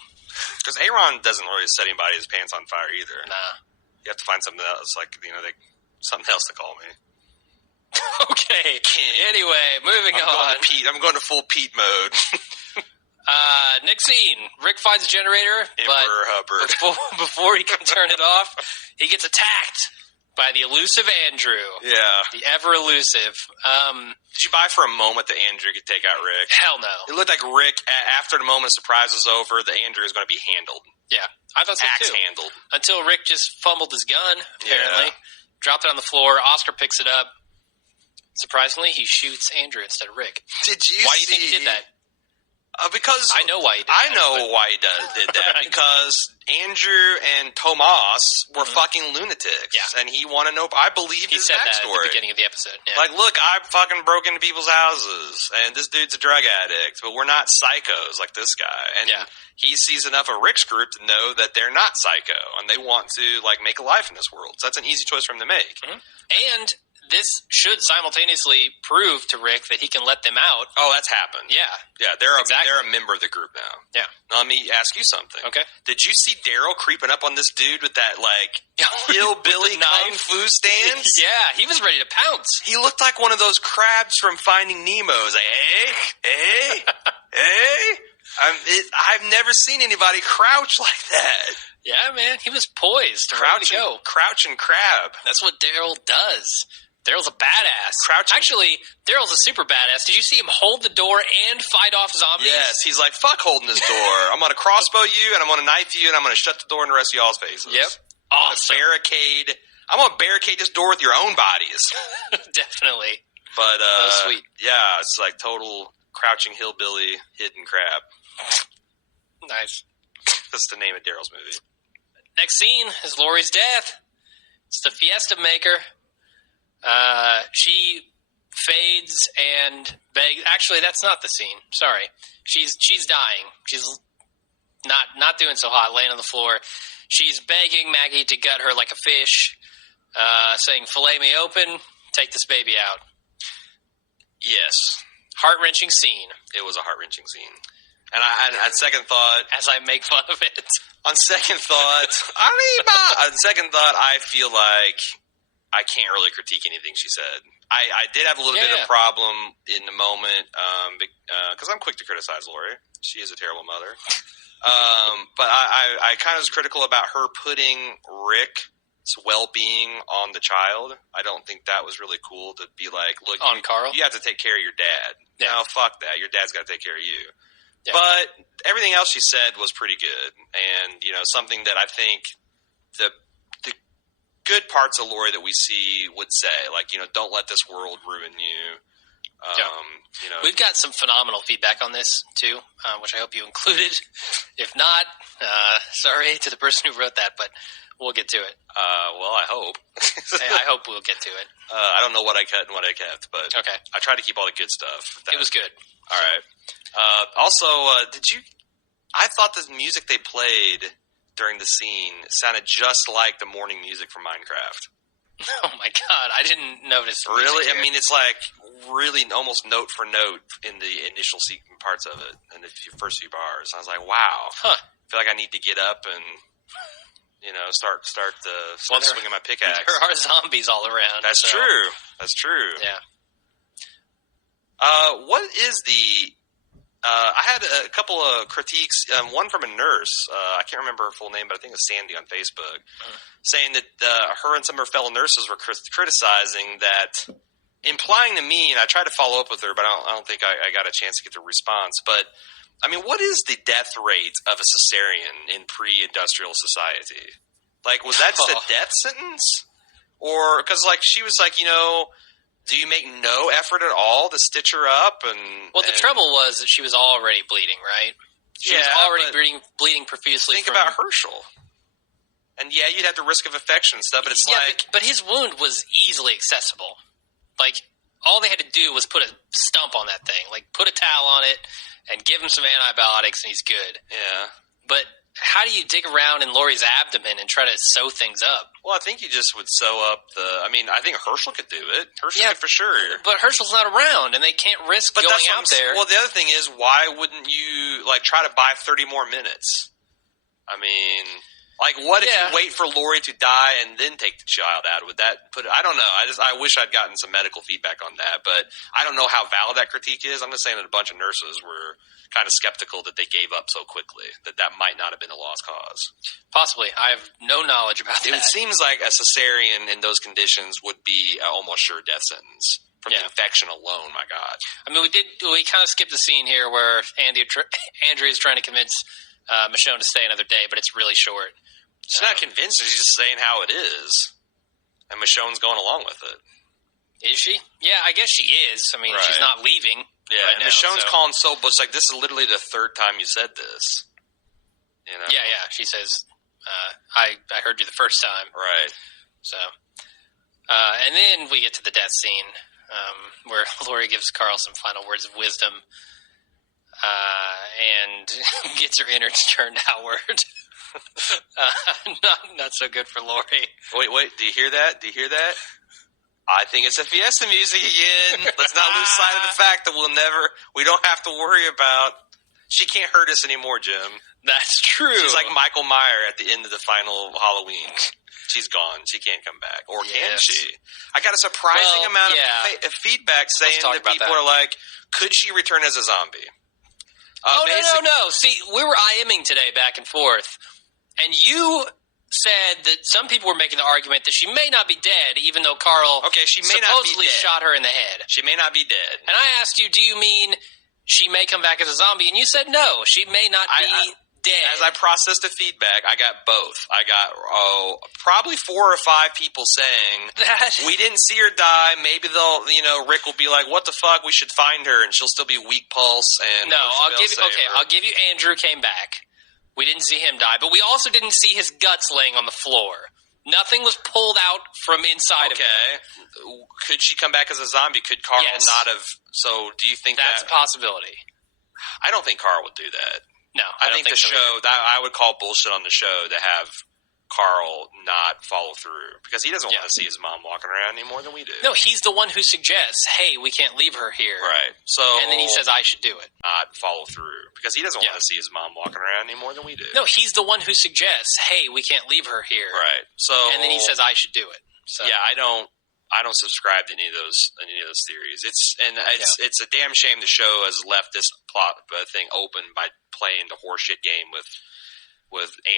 Because Aaron doesn't really set anybody's pants on fire either. Nah, you have to find something else, something else to call me. Okay. Anyway, moving on. I'm going to full Pete mode. Next scene. Rick finds a generator, Emperor Hubbard. Before he can turn it off, he gets attacked by the elusive Andrew. Yeah. The ever elusive. Did you buy for a moment that Andrew could take out Rick? Hell no. It looked like Rick, after the moment of surprise was over, the Andrew is going to be handled. Yeah, I thought so too. Axe-handled. Until Rick just fumbled his gun, apparently. Yeah. Dropped it on the floor. Oscar picks it up. Surprisingly, he shoots Andrew instead of Rick. Why do you think he did that? Because I know why he did that. I know why he did that. Because Andrew and Tomas were fucking lunatics. Yeah. And he wanted to know. I believe his backstory. He said that at the beginning of the episode. Yeah. Like, look, I fucking broke into people's houses, and this dude's a drug addict, but we're not psychos like this guy. And he sees enough of Rick's group to know that they're not psycho, and they want to, make a life in this world. So that's an easy choice for him to make. Mm-hmm. And this should simultaneously prove to Rick that he can let them out. Oh, that's happened. Yeah. Yeah, they're a member of the group now. Yeah. Now, let me ask you something. Okay. Did you see Daryl creeping up on this dude with that, hillbilly kung fu stance? Yeah, he was ready to pounce. He looked like one of those crabs from Finding Nemo. Hey. I've never seen anybody crouch like that. Yeah, man, he was poised. Crouch and crab. That's what Daryl does. Daryl's a badass. Actually, Daryl's a super badass. Did you see him hold the door and fight off zombies? Yes, he's like, fuck holding this door. I'm going to crossbow you, and I'm going to knife you, and I'm going to shut the door in the rest of y'all's faces. Yep. Awesome. I'm going to barricade this door with your own bodies. Definitely. But, sweet. Yeah, it's like total crouching hillbilly hidden crab. Nice. That's the name of Daryl's movie. Next scene is Lori's death. It's the Fiesta Maker. She fades and begs. Actually, that's not the scene. Sorry. She's dying. She's not doing so hot, laying on the floor. She's begging Maggie to gut her like a fish, saying, "Fillet me open, take this baby out." Yes. Heart-wrenching scene. It was a heart-wrenching scene. And on second thought, as I make fun of it, on second thought, I feel like I can't really critique anything she said. I did have a little bit of problem in the moment because I'm quick to criticize Lori. She is a terrible mother. But I kind of was critical about her putting Rick's well-being on the child. I don't think that was really cool to be like, look, Carl? You have to take care of your dad. Yeah. No, fuck that. Your dad's got to take care of you. Yeah. But everything else she said was pretty good. And, something that I think the good parts of Lori that we see would say, don't let this world ruin you. We've got some phenomenal feedback on this, too, which I hope you included. If not, sorry to the person who wrote that, but we'll get to it. Well, I hope. I hope we'll get to it. I don't know what I cut and what I kept, but okay. I tried to keep all the good stuff. It was good. All right. Also, I thought the music they played during the scene sounded just like the morning music from Minecraft. Oh my god, I didn't notice. Really? I mean, it's like really almost note for note in the initial parts of it, and the first few bars. I was like, wow. Huh. I feel like I need to get up and, start Well, swinging my pickaxe. There are zombies all around. That's true. That's true. Yeah. What is the? I had a couple of critiques. One from a nurse. I can't remember her full name, but I think it's Sandy on Facebook, saying that her and some of her fellow nurses were criticizing that, implying to me, and I tried to follow up with her, but I don't think I got a chance to get the response. But I mean, what is the death rate of a cesarean in pre-industrial society? Like, was that just a death sentence? Or, because, like, she was like, do you make no effort at all to stitch her up? Well, the trouble was that she was already bleeding, right? She was already bleeding profusely. Think about Herschel. And, yeah, you'd have the risk of infection and stuff, but it's but his wound was easily accessible. Like, all they had to do was put a stump on that thing. Like, put a towel on it and give him some antibiotics, and he's good. Yeah. But how do you dig around in Lori's abdomen and try to sew things up? Well, I think you just would sew up I think Herschel could do it. Herschel could for sure. But Herschel's not around, and they can't risk going out there. Well, the other thing is, why wouldn't you, try to buy 30 more minutes? I mean, what if you wait for Lori to die and then take the child out? Would that I don't know. I wish I'd gotten some medical feedback on that, but I don't know how valid that critique is. I'm just saying that a bunch of nurses were kind of skeptical that they gave up so quickly, that might not have been a lost cause. Possibly. I have no knowledge about that. It seems like a cesarean in those conditions would be an almost sure death sentence from the infection alone. My God. I mean, we kind of skipped the scene here where Andrea is trying to convince Michonne to stay another day, but it's really short. She's not convinced. She's just saying how it is. And Michonne's going along with it. Is she? Yeah, I guess she is. I mean, she's not leaving. Yeah, right and Michonne's calling but it's like, this is literally the third time you said this. Yeah. She says, I heard you the first time. Right. So, and then we get to the death scene where Lori gives Carl some final words of wisdom and gets her innards turned outward. Not so good for Lori. Wait, do you hear that? I think it's a Fiesta music again. Let's not lose sight of the fact that we don't have to worry about, she can't hurt us anymore, Jim. That's true. She's like Michael Myers at the end of the final Halloween. She's gone. She can't come back. Or can she? I got a surprising amount of feedback saying that people are like, could she return as a zombie? No. See, we were IMing today back and forth, and you said that some people were making the argument that she may not be dead, even though Carl supposedly shot her in the head. She may not be dead. And I asked you, do you mean she may come back as a zombie? And you said no, she may not be dead. As I processed the feedback, I got both. I got probably 4 or 5 people saying we didn't see her die. Maybe they'll, Rick will be like, "What the fuck? We should find her," and she'll still be weak pulse. And I'll give you. Andrew came back. We didn't see him die, but we also didn't see his guts laying on the floor. Nothing was pulled out from inside of him. Okay. Could she come back as a zombie? Could Carl not have? So do you think that's a possibility? I don't think Carl would do that. No, I think the show, I would call bullshit on the show to have Carl not follow through, because he doesn't want to see his mom walking around any more than we do. No, he's the one who suggests, hey, we can't leave her here. Right. So, and then he says, I should do it. Not follow through, because he doesn't want to see his mom walking around any more than we do. No, he's the one who suggests, hey, we can't leave her here. Right. So, and then he says, I should do it. So. Yeah, I don't subscribe to any of those theories. It's a damn shame the show has left this plot thing open by playing the horseshit game with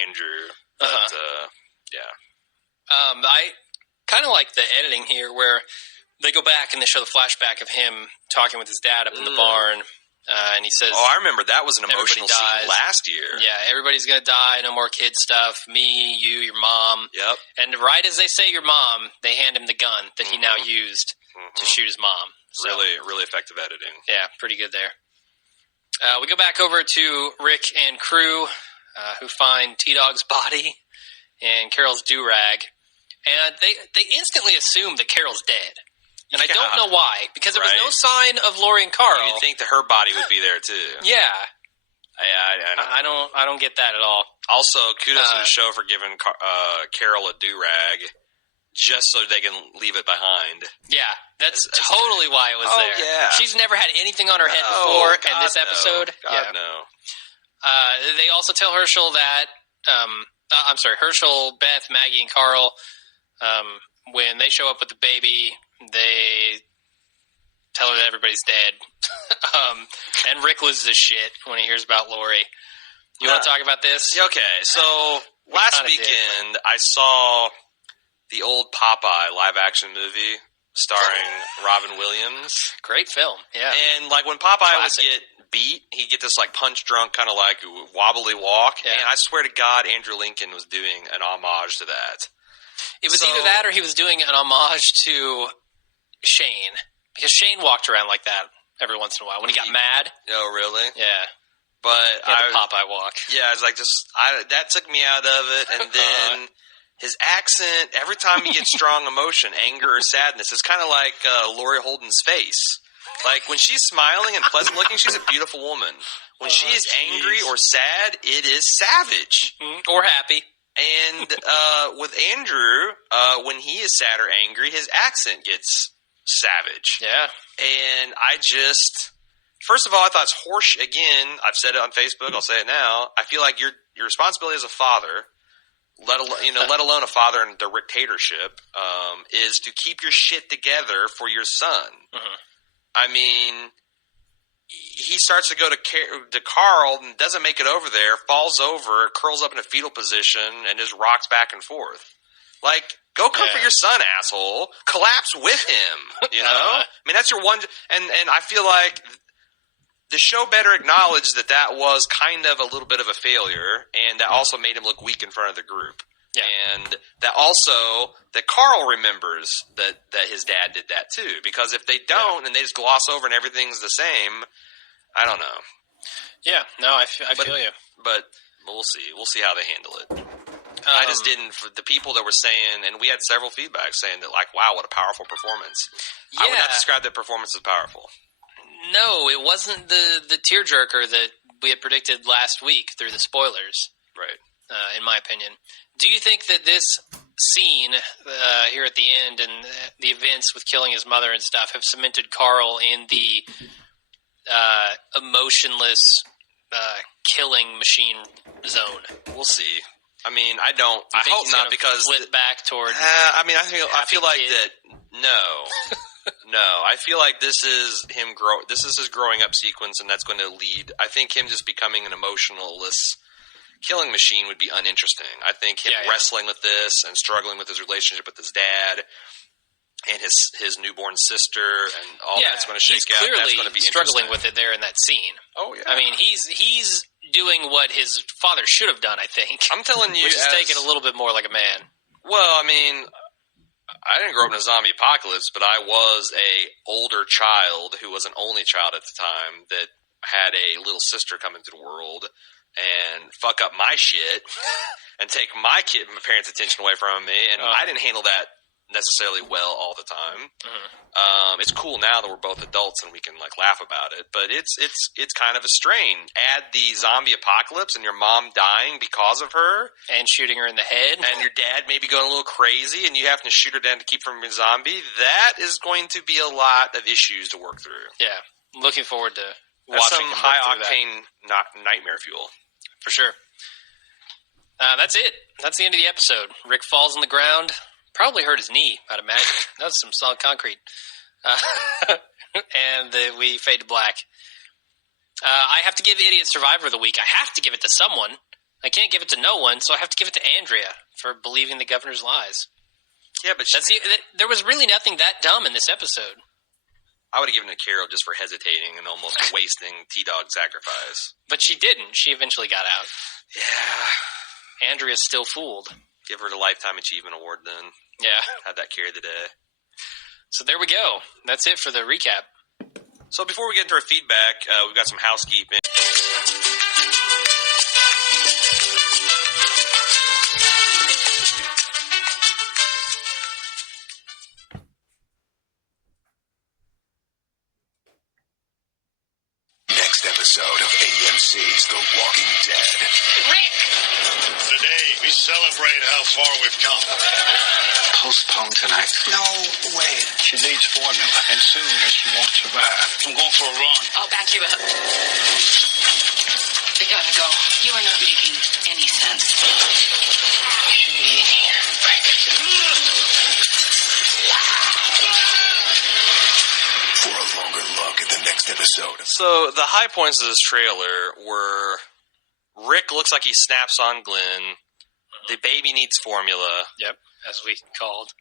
Andrew. But, I kind of like the editing here where they go back and they show the flashback of him talking with his dad up in the barn. And he says, I remember that was an emotional scene last year. Yeah, everybody's going to die. No more kid stuff. Me, you, your mom. Yep. And right as they say your mom, they hand him the gun that he now used to shoot his mom. So, really, really effective editing. Yeah, pretty good there. We go back over to Rick and crew who find T-Dog's body and Carol's do-rag. And they instantly assume that Carol's dead. And I don't know why, because there was no sign of Lori and Carl. You'd think that her body would be there too. Yeah, I don't get that at all. Also, kudos to the show for giving Carol a do-rag just so they can leave it behind. Yeah, that's totally why it was there. Yeah. She's never had anything on her head before, and this episode, no. They also tell Herschel that I'm sorry, Herschel, Beth, Maggie, and Carl, when they show up with the baby, they tell her that everybody's dead. And Rick loses his shit when he hears about Lori. You want to talk about this? Okay, so last weekend I saw the old Popeye live-action movie starring Robin Williams. Great film, yeah. And, like, when Popeye Classic. would get beat, he'd get this, like, punch-drunk kind of, like, wobbly walk. Yeah. And I swear to God, Andrew Lincoln was doing an homage to that. It was either that or he was doing an homage to Shane. Because Shane walked around like that every once in a while. When he got mad. Oh, really? Yeah. But He had the Popeye walk. Yeah, it's like that took me out of it. And then his accent, every time he gets strong emotion, anger or sadness, it's kind of like Lori Holden's face. Like, when she's smiling and pleasant looking, she's a beautiful woman. When she is angry or sad, it is savage. Or happy. And with Andrew, when he is sad or angry, his accent gets savage. Yeah. And first of all, I thought it's horse. Again, I've said it on Facebook. I'll say it now. I feel like your responsibility as a father, let alone a father in a dictatorship, is to keep your shit together for your son. Mm-hmm. I mean, he starts to go to Carl and doesn't make it over there, falls over, curls up in a fetal position, and just rocks back and forth. Like, go comfort your son, asshole. Collapse with him, you know? I mean, that's your one... And I feel like the show better acknowledge that was kind of a little bit of a failure, and that also made him look weak in front of the group. Yeah. And that also, that Carl remembers that his dad did that too. Because if they don't, and they just gloss over and everything's the same, I don't know. Yeah, no, I feel you. But we'll see. We'll see how they handle it. I just didn't, for the people that were saying, and we had several feedback saying that, like, wow, what a powerful performance. Yeah. I would not describe that performance as powerful. No, it wasn't the tearjerker that we had predicted last week through the spoilers. Right. In my opinion. Do you think that this scene here at the end and the events with killing his mother and stuff have cemented Carl in the emotionless killing machine zone? We'll see. I mean, I hope not, because flip back toward. I mean, I feel like that. No, no. I feel like this is him This is his growing up sequence, and that's going to lead. I think him just becoming an emotionless killing machine would be uninteresting. I think him wrestling with this and struggling with his relationship with his dad and his newborn sister and all that's going to shake out. That's going to be struggling with it there in that scene. Oh yeah. I mean, he's doing what his father should have done, I think. I'm telling you, which is taking a little bit more like a man. Well, I mean, I didn't grow up in a zombie apocalypse, but I was a older child who was an only child at the time that had a little sister come into the world and fuck up my shit and take my parents' attention away from me, and I didn't handle that necessarily well all the time. Mm-hmm. It's cool now that we're both adults and we can like laugh about it, but it's kind of a strain. Add the zombie apocalypse and your mom dying because of her, and shooting her in the head, and your dad maybe going a little crazy, and you having to shoot her down to keep from being a zombie. That is going to be a lot of issues to work through. Yeah, looking forward to watching some high octane nightmare fuel for sure. That's it. That's the end of the episode. Rick falls on the ground. Probably hurt his knee, I'd imagine. That was some solid concrete. And we fade to black. I have to give Idiot Survivor of the Week. I have to give it to someone. I can't give it to no one, so I have to give it to Andrea for believing the governor's lies. Yeah, but there was really nothing that dumb in this episode. I would have given it to Carol just for hesitating and almost wasting T-Dog sacrifice. But she didn't. She eventually got out. Yeah. Andrea's still fooled. Give her the Lifetime Achievement Award then. Yeah. Have that carry the day. So there we go. That's it for the recap. So before we get into our feedback, we've got some housekeeping. Next episode of AMC's The Walking Dead. Rick! Today, we celebrate how far we've come. Postpone tonight. No way. She needs formula, and soon as she won't survive. I'm going for a run. I'll back you up. We gotta go. You are not making any sense. You shouldn't be in here. For a longer look at the next episode. So the high points of this trailer were Rick looks like he snaps on Glenn. The baby needs formula. Yep, as we called.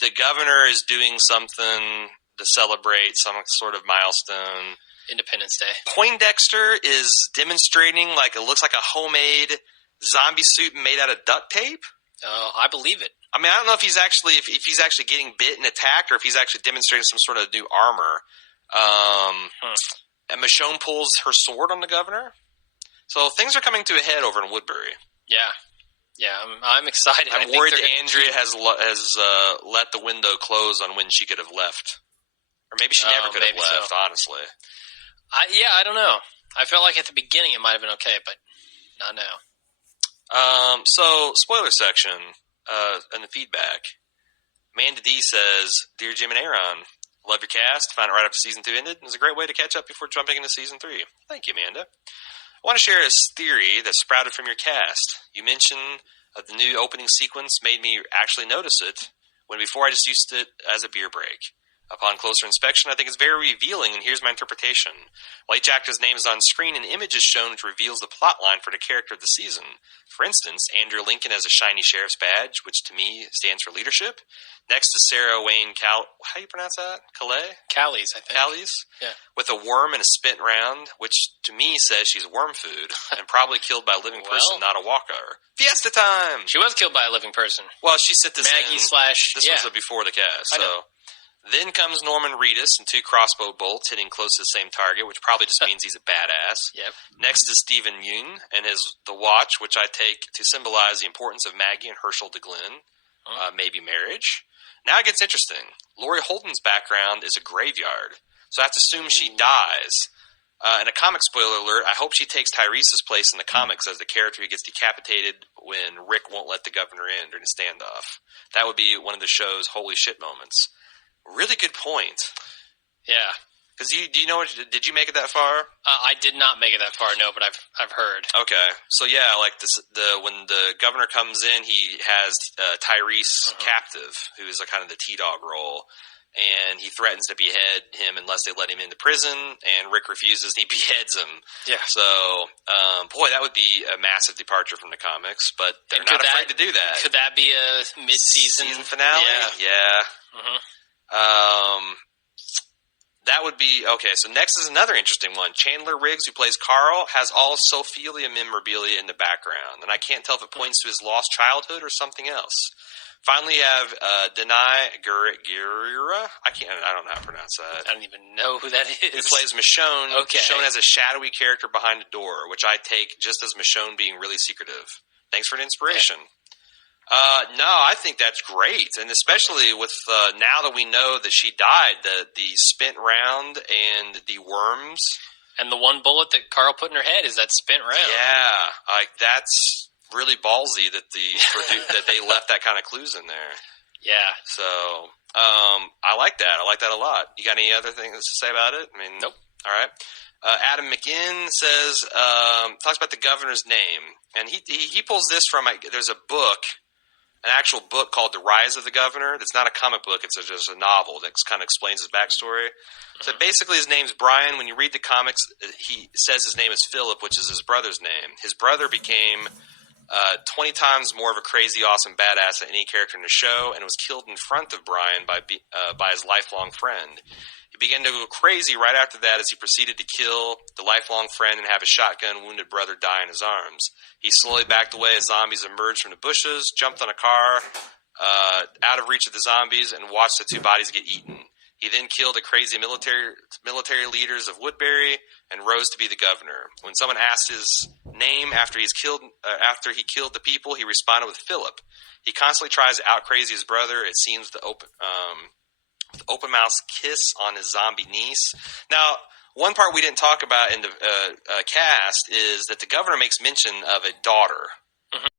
The governor is doing something to celebrate some sort of milestone. Independence Day. Poindexter is demonstrating it looks like a homemade zombie suit made out of duct tape. Oh, I believe it. I mean, I don't know if he's actually if he's actually getting bit and attacked, or if he's actually demonstrating some sort of new armor. And Michonne pulls her sword on the governor. So things are coming to a head over in Woodbury. Yeah, I'm excited. I'm worried that Andrea has let the window close on when she could have left, or maybe she never could have left. So. Honestly, I don't know. I felt like at the beginning it might have been okay, but not now. So spoiler section and the feedback. Amanda D says, "Dear Jim and Aaron, love your cast. Found it right after season 2 ended. It was a great way to catch up before jumping into season 3. Thank you, Amanda. I want to share a theory that sprouted from your cast. You mentioned the new opening sequence made me actually notice it, when before I just used it as a beer break. Upon closer inspection, I think it's very revealing, and here's my interpretation. While each actor's name is on screen, an image is shown which reveals the plot line for the character of the season. For instance, Andrew Lincoln has a shiny sheriff's badge, which to me stands for leadership. Next is Sarah Wayne how do you pronounce that? Callies, I think. Callies? Yeah. With a worm and a spent round, which to me says she's worm food, and probably killed by a living person, not a walker. Fiesta time! She was killed by a living person. Well, she sent this Maggie in. This was before the cast, I know. Then comes Norman Reedus and 2 crossbow bolts hitting close to the same target, which probably just means he's a badass. Yep. Next is Stephen Yeun and The Watch, which I take to symbolize the importance of Maggie and Herschel de Glynn, maybe marriage. Now it gets interesting. Laurie Holden's background is a graveyard, so I have to assume she dies. And a comic spoiler alert, I hope she takes Tyrese's place in the comics as the character who gets decapitated when Rick won't let the governor in during a standoff. That would be one of the show's holy shit moments. Really good point. Yeah. Because do you know did you make it that far? I did not make it that far, no, but I've heard. Okay, so yeah, when the governor comes in, he has Tyrese captive, who is kind of the T-Dog role, and he threatens to behead him unless they let him into prison, and Rick refuses, and he beheads him. Yeah. So, boy, that would be a massive departure from the comics, but they're not afraid to do that. Could that be a mid-season season finale? Yeah. Mm-hmm. That would be okay. So next is another interesting one. Chandler Riggs, who plays Carl, has all Ophelia memorabilia in the background, and I can't tell if it points to his lost childhood or something else. Finally, you have Denai Guerrera. I don't know how to pronounce that. I don't even know who that is. Who plays Michonne? Okay. Shown as a shadowy character behind a door, which I take just as Michonne being really secretive. Thanks for the inspiration. Yeah. No, I think that's great, and especially with now that we know that she died, the spent round and the worms, and the one bullet that Carl put in her head is that spent round. Yeah, that's really ballsy that that they left that kind of clues in there. Yeah. So I like that. I like that a lot. You got any other things to say about it? I mean, nope. All right. Adam McInn says talks about the governor's name, and he pulls this from there's a book. An actual book called The Rise of the Governor. That's not a comic book. It's just a novel that kind of explains his backstory. So basically his name's Brian. When you read the comics, he says his name is Philip, which is his brother's name. His brother became 20 times more of a crazy, awesome badass than any character in the show, and was killed in front of Brian by his lifelong friend. He began to go crazy right after that as he proceeded to kill the lifelong friend and have his shotgun-wounded brother die in his arms. He slowly backed away as zombies emerged from the bushes, jumped on a car out of reach of the zombies, and watched the 2 bodies get eaten. He then killed the crazy military leaders of Woodbury and rose to be the governor. When someone asked his name after he killed the people, he responded with Philip. He constantly tries to out-crazy his brother. It seems the open mouth kiss on his zombie niece. Now, one part we didn't talk about in the cast is that the governor makes mention of a daughter.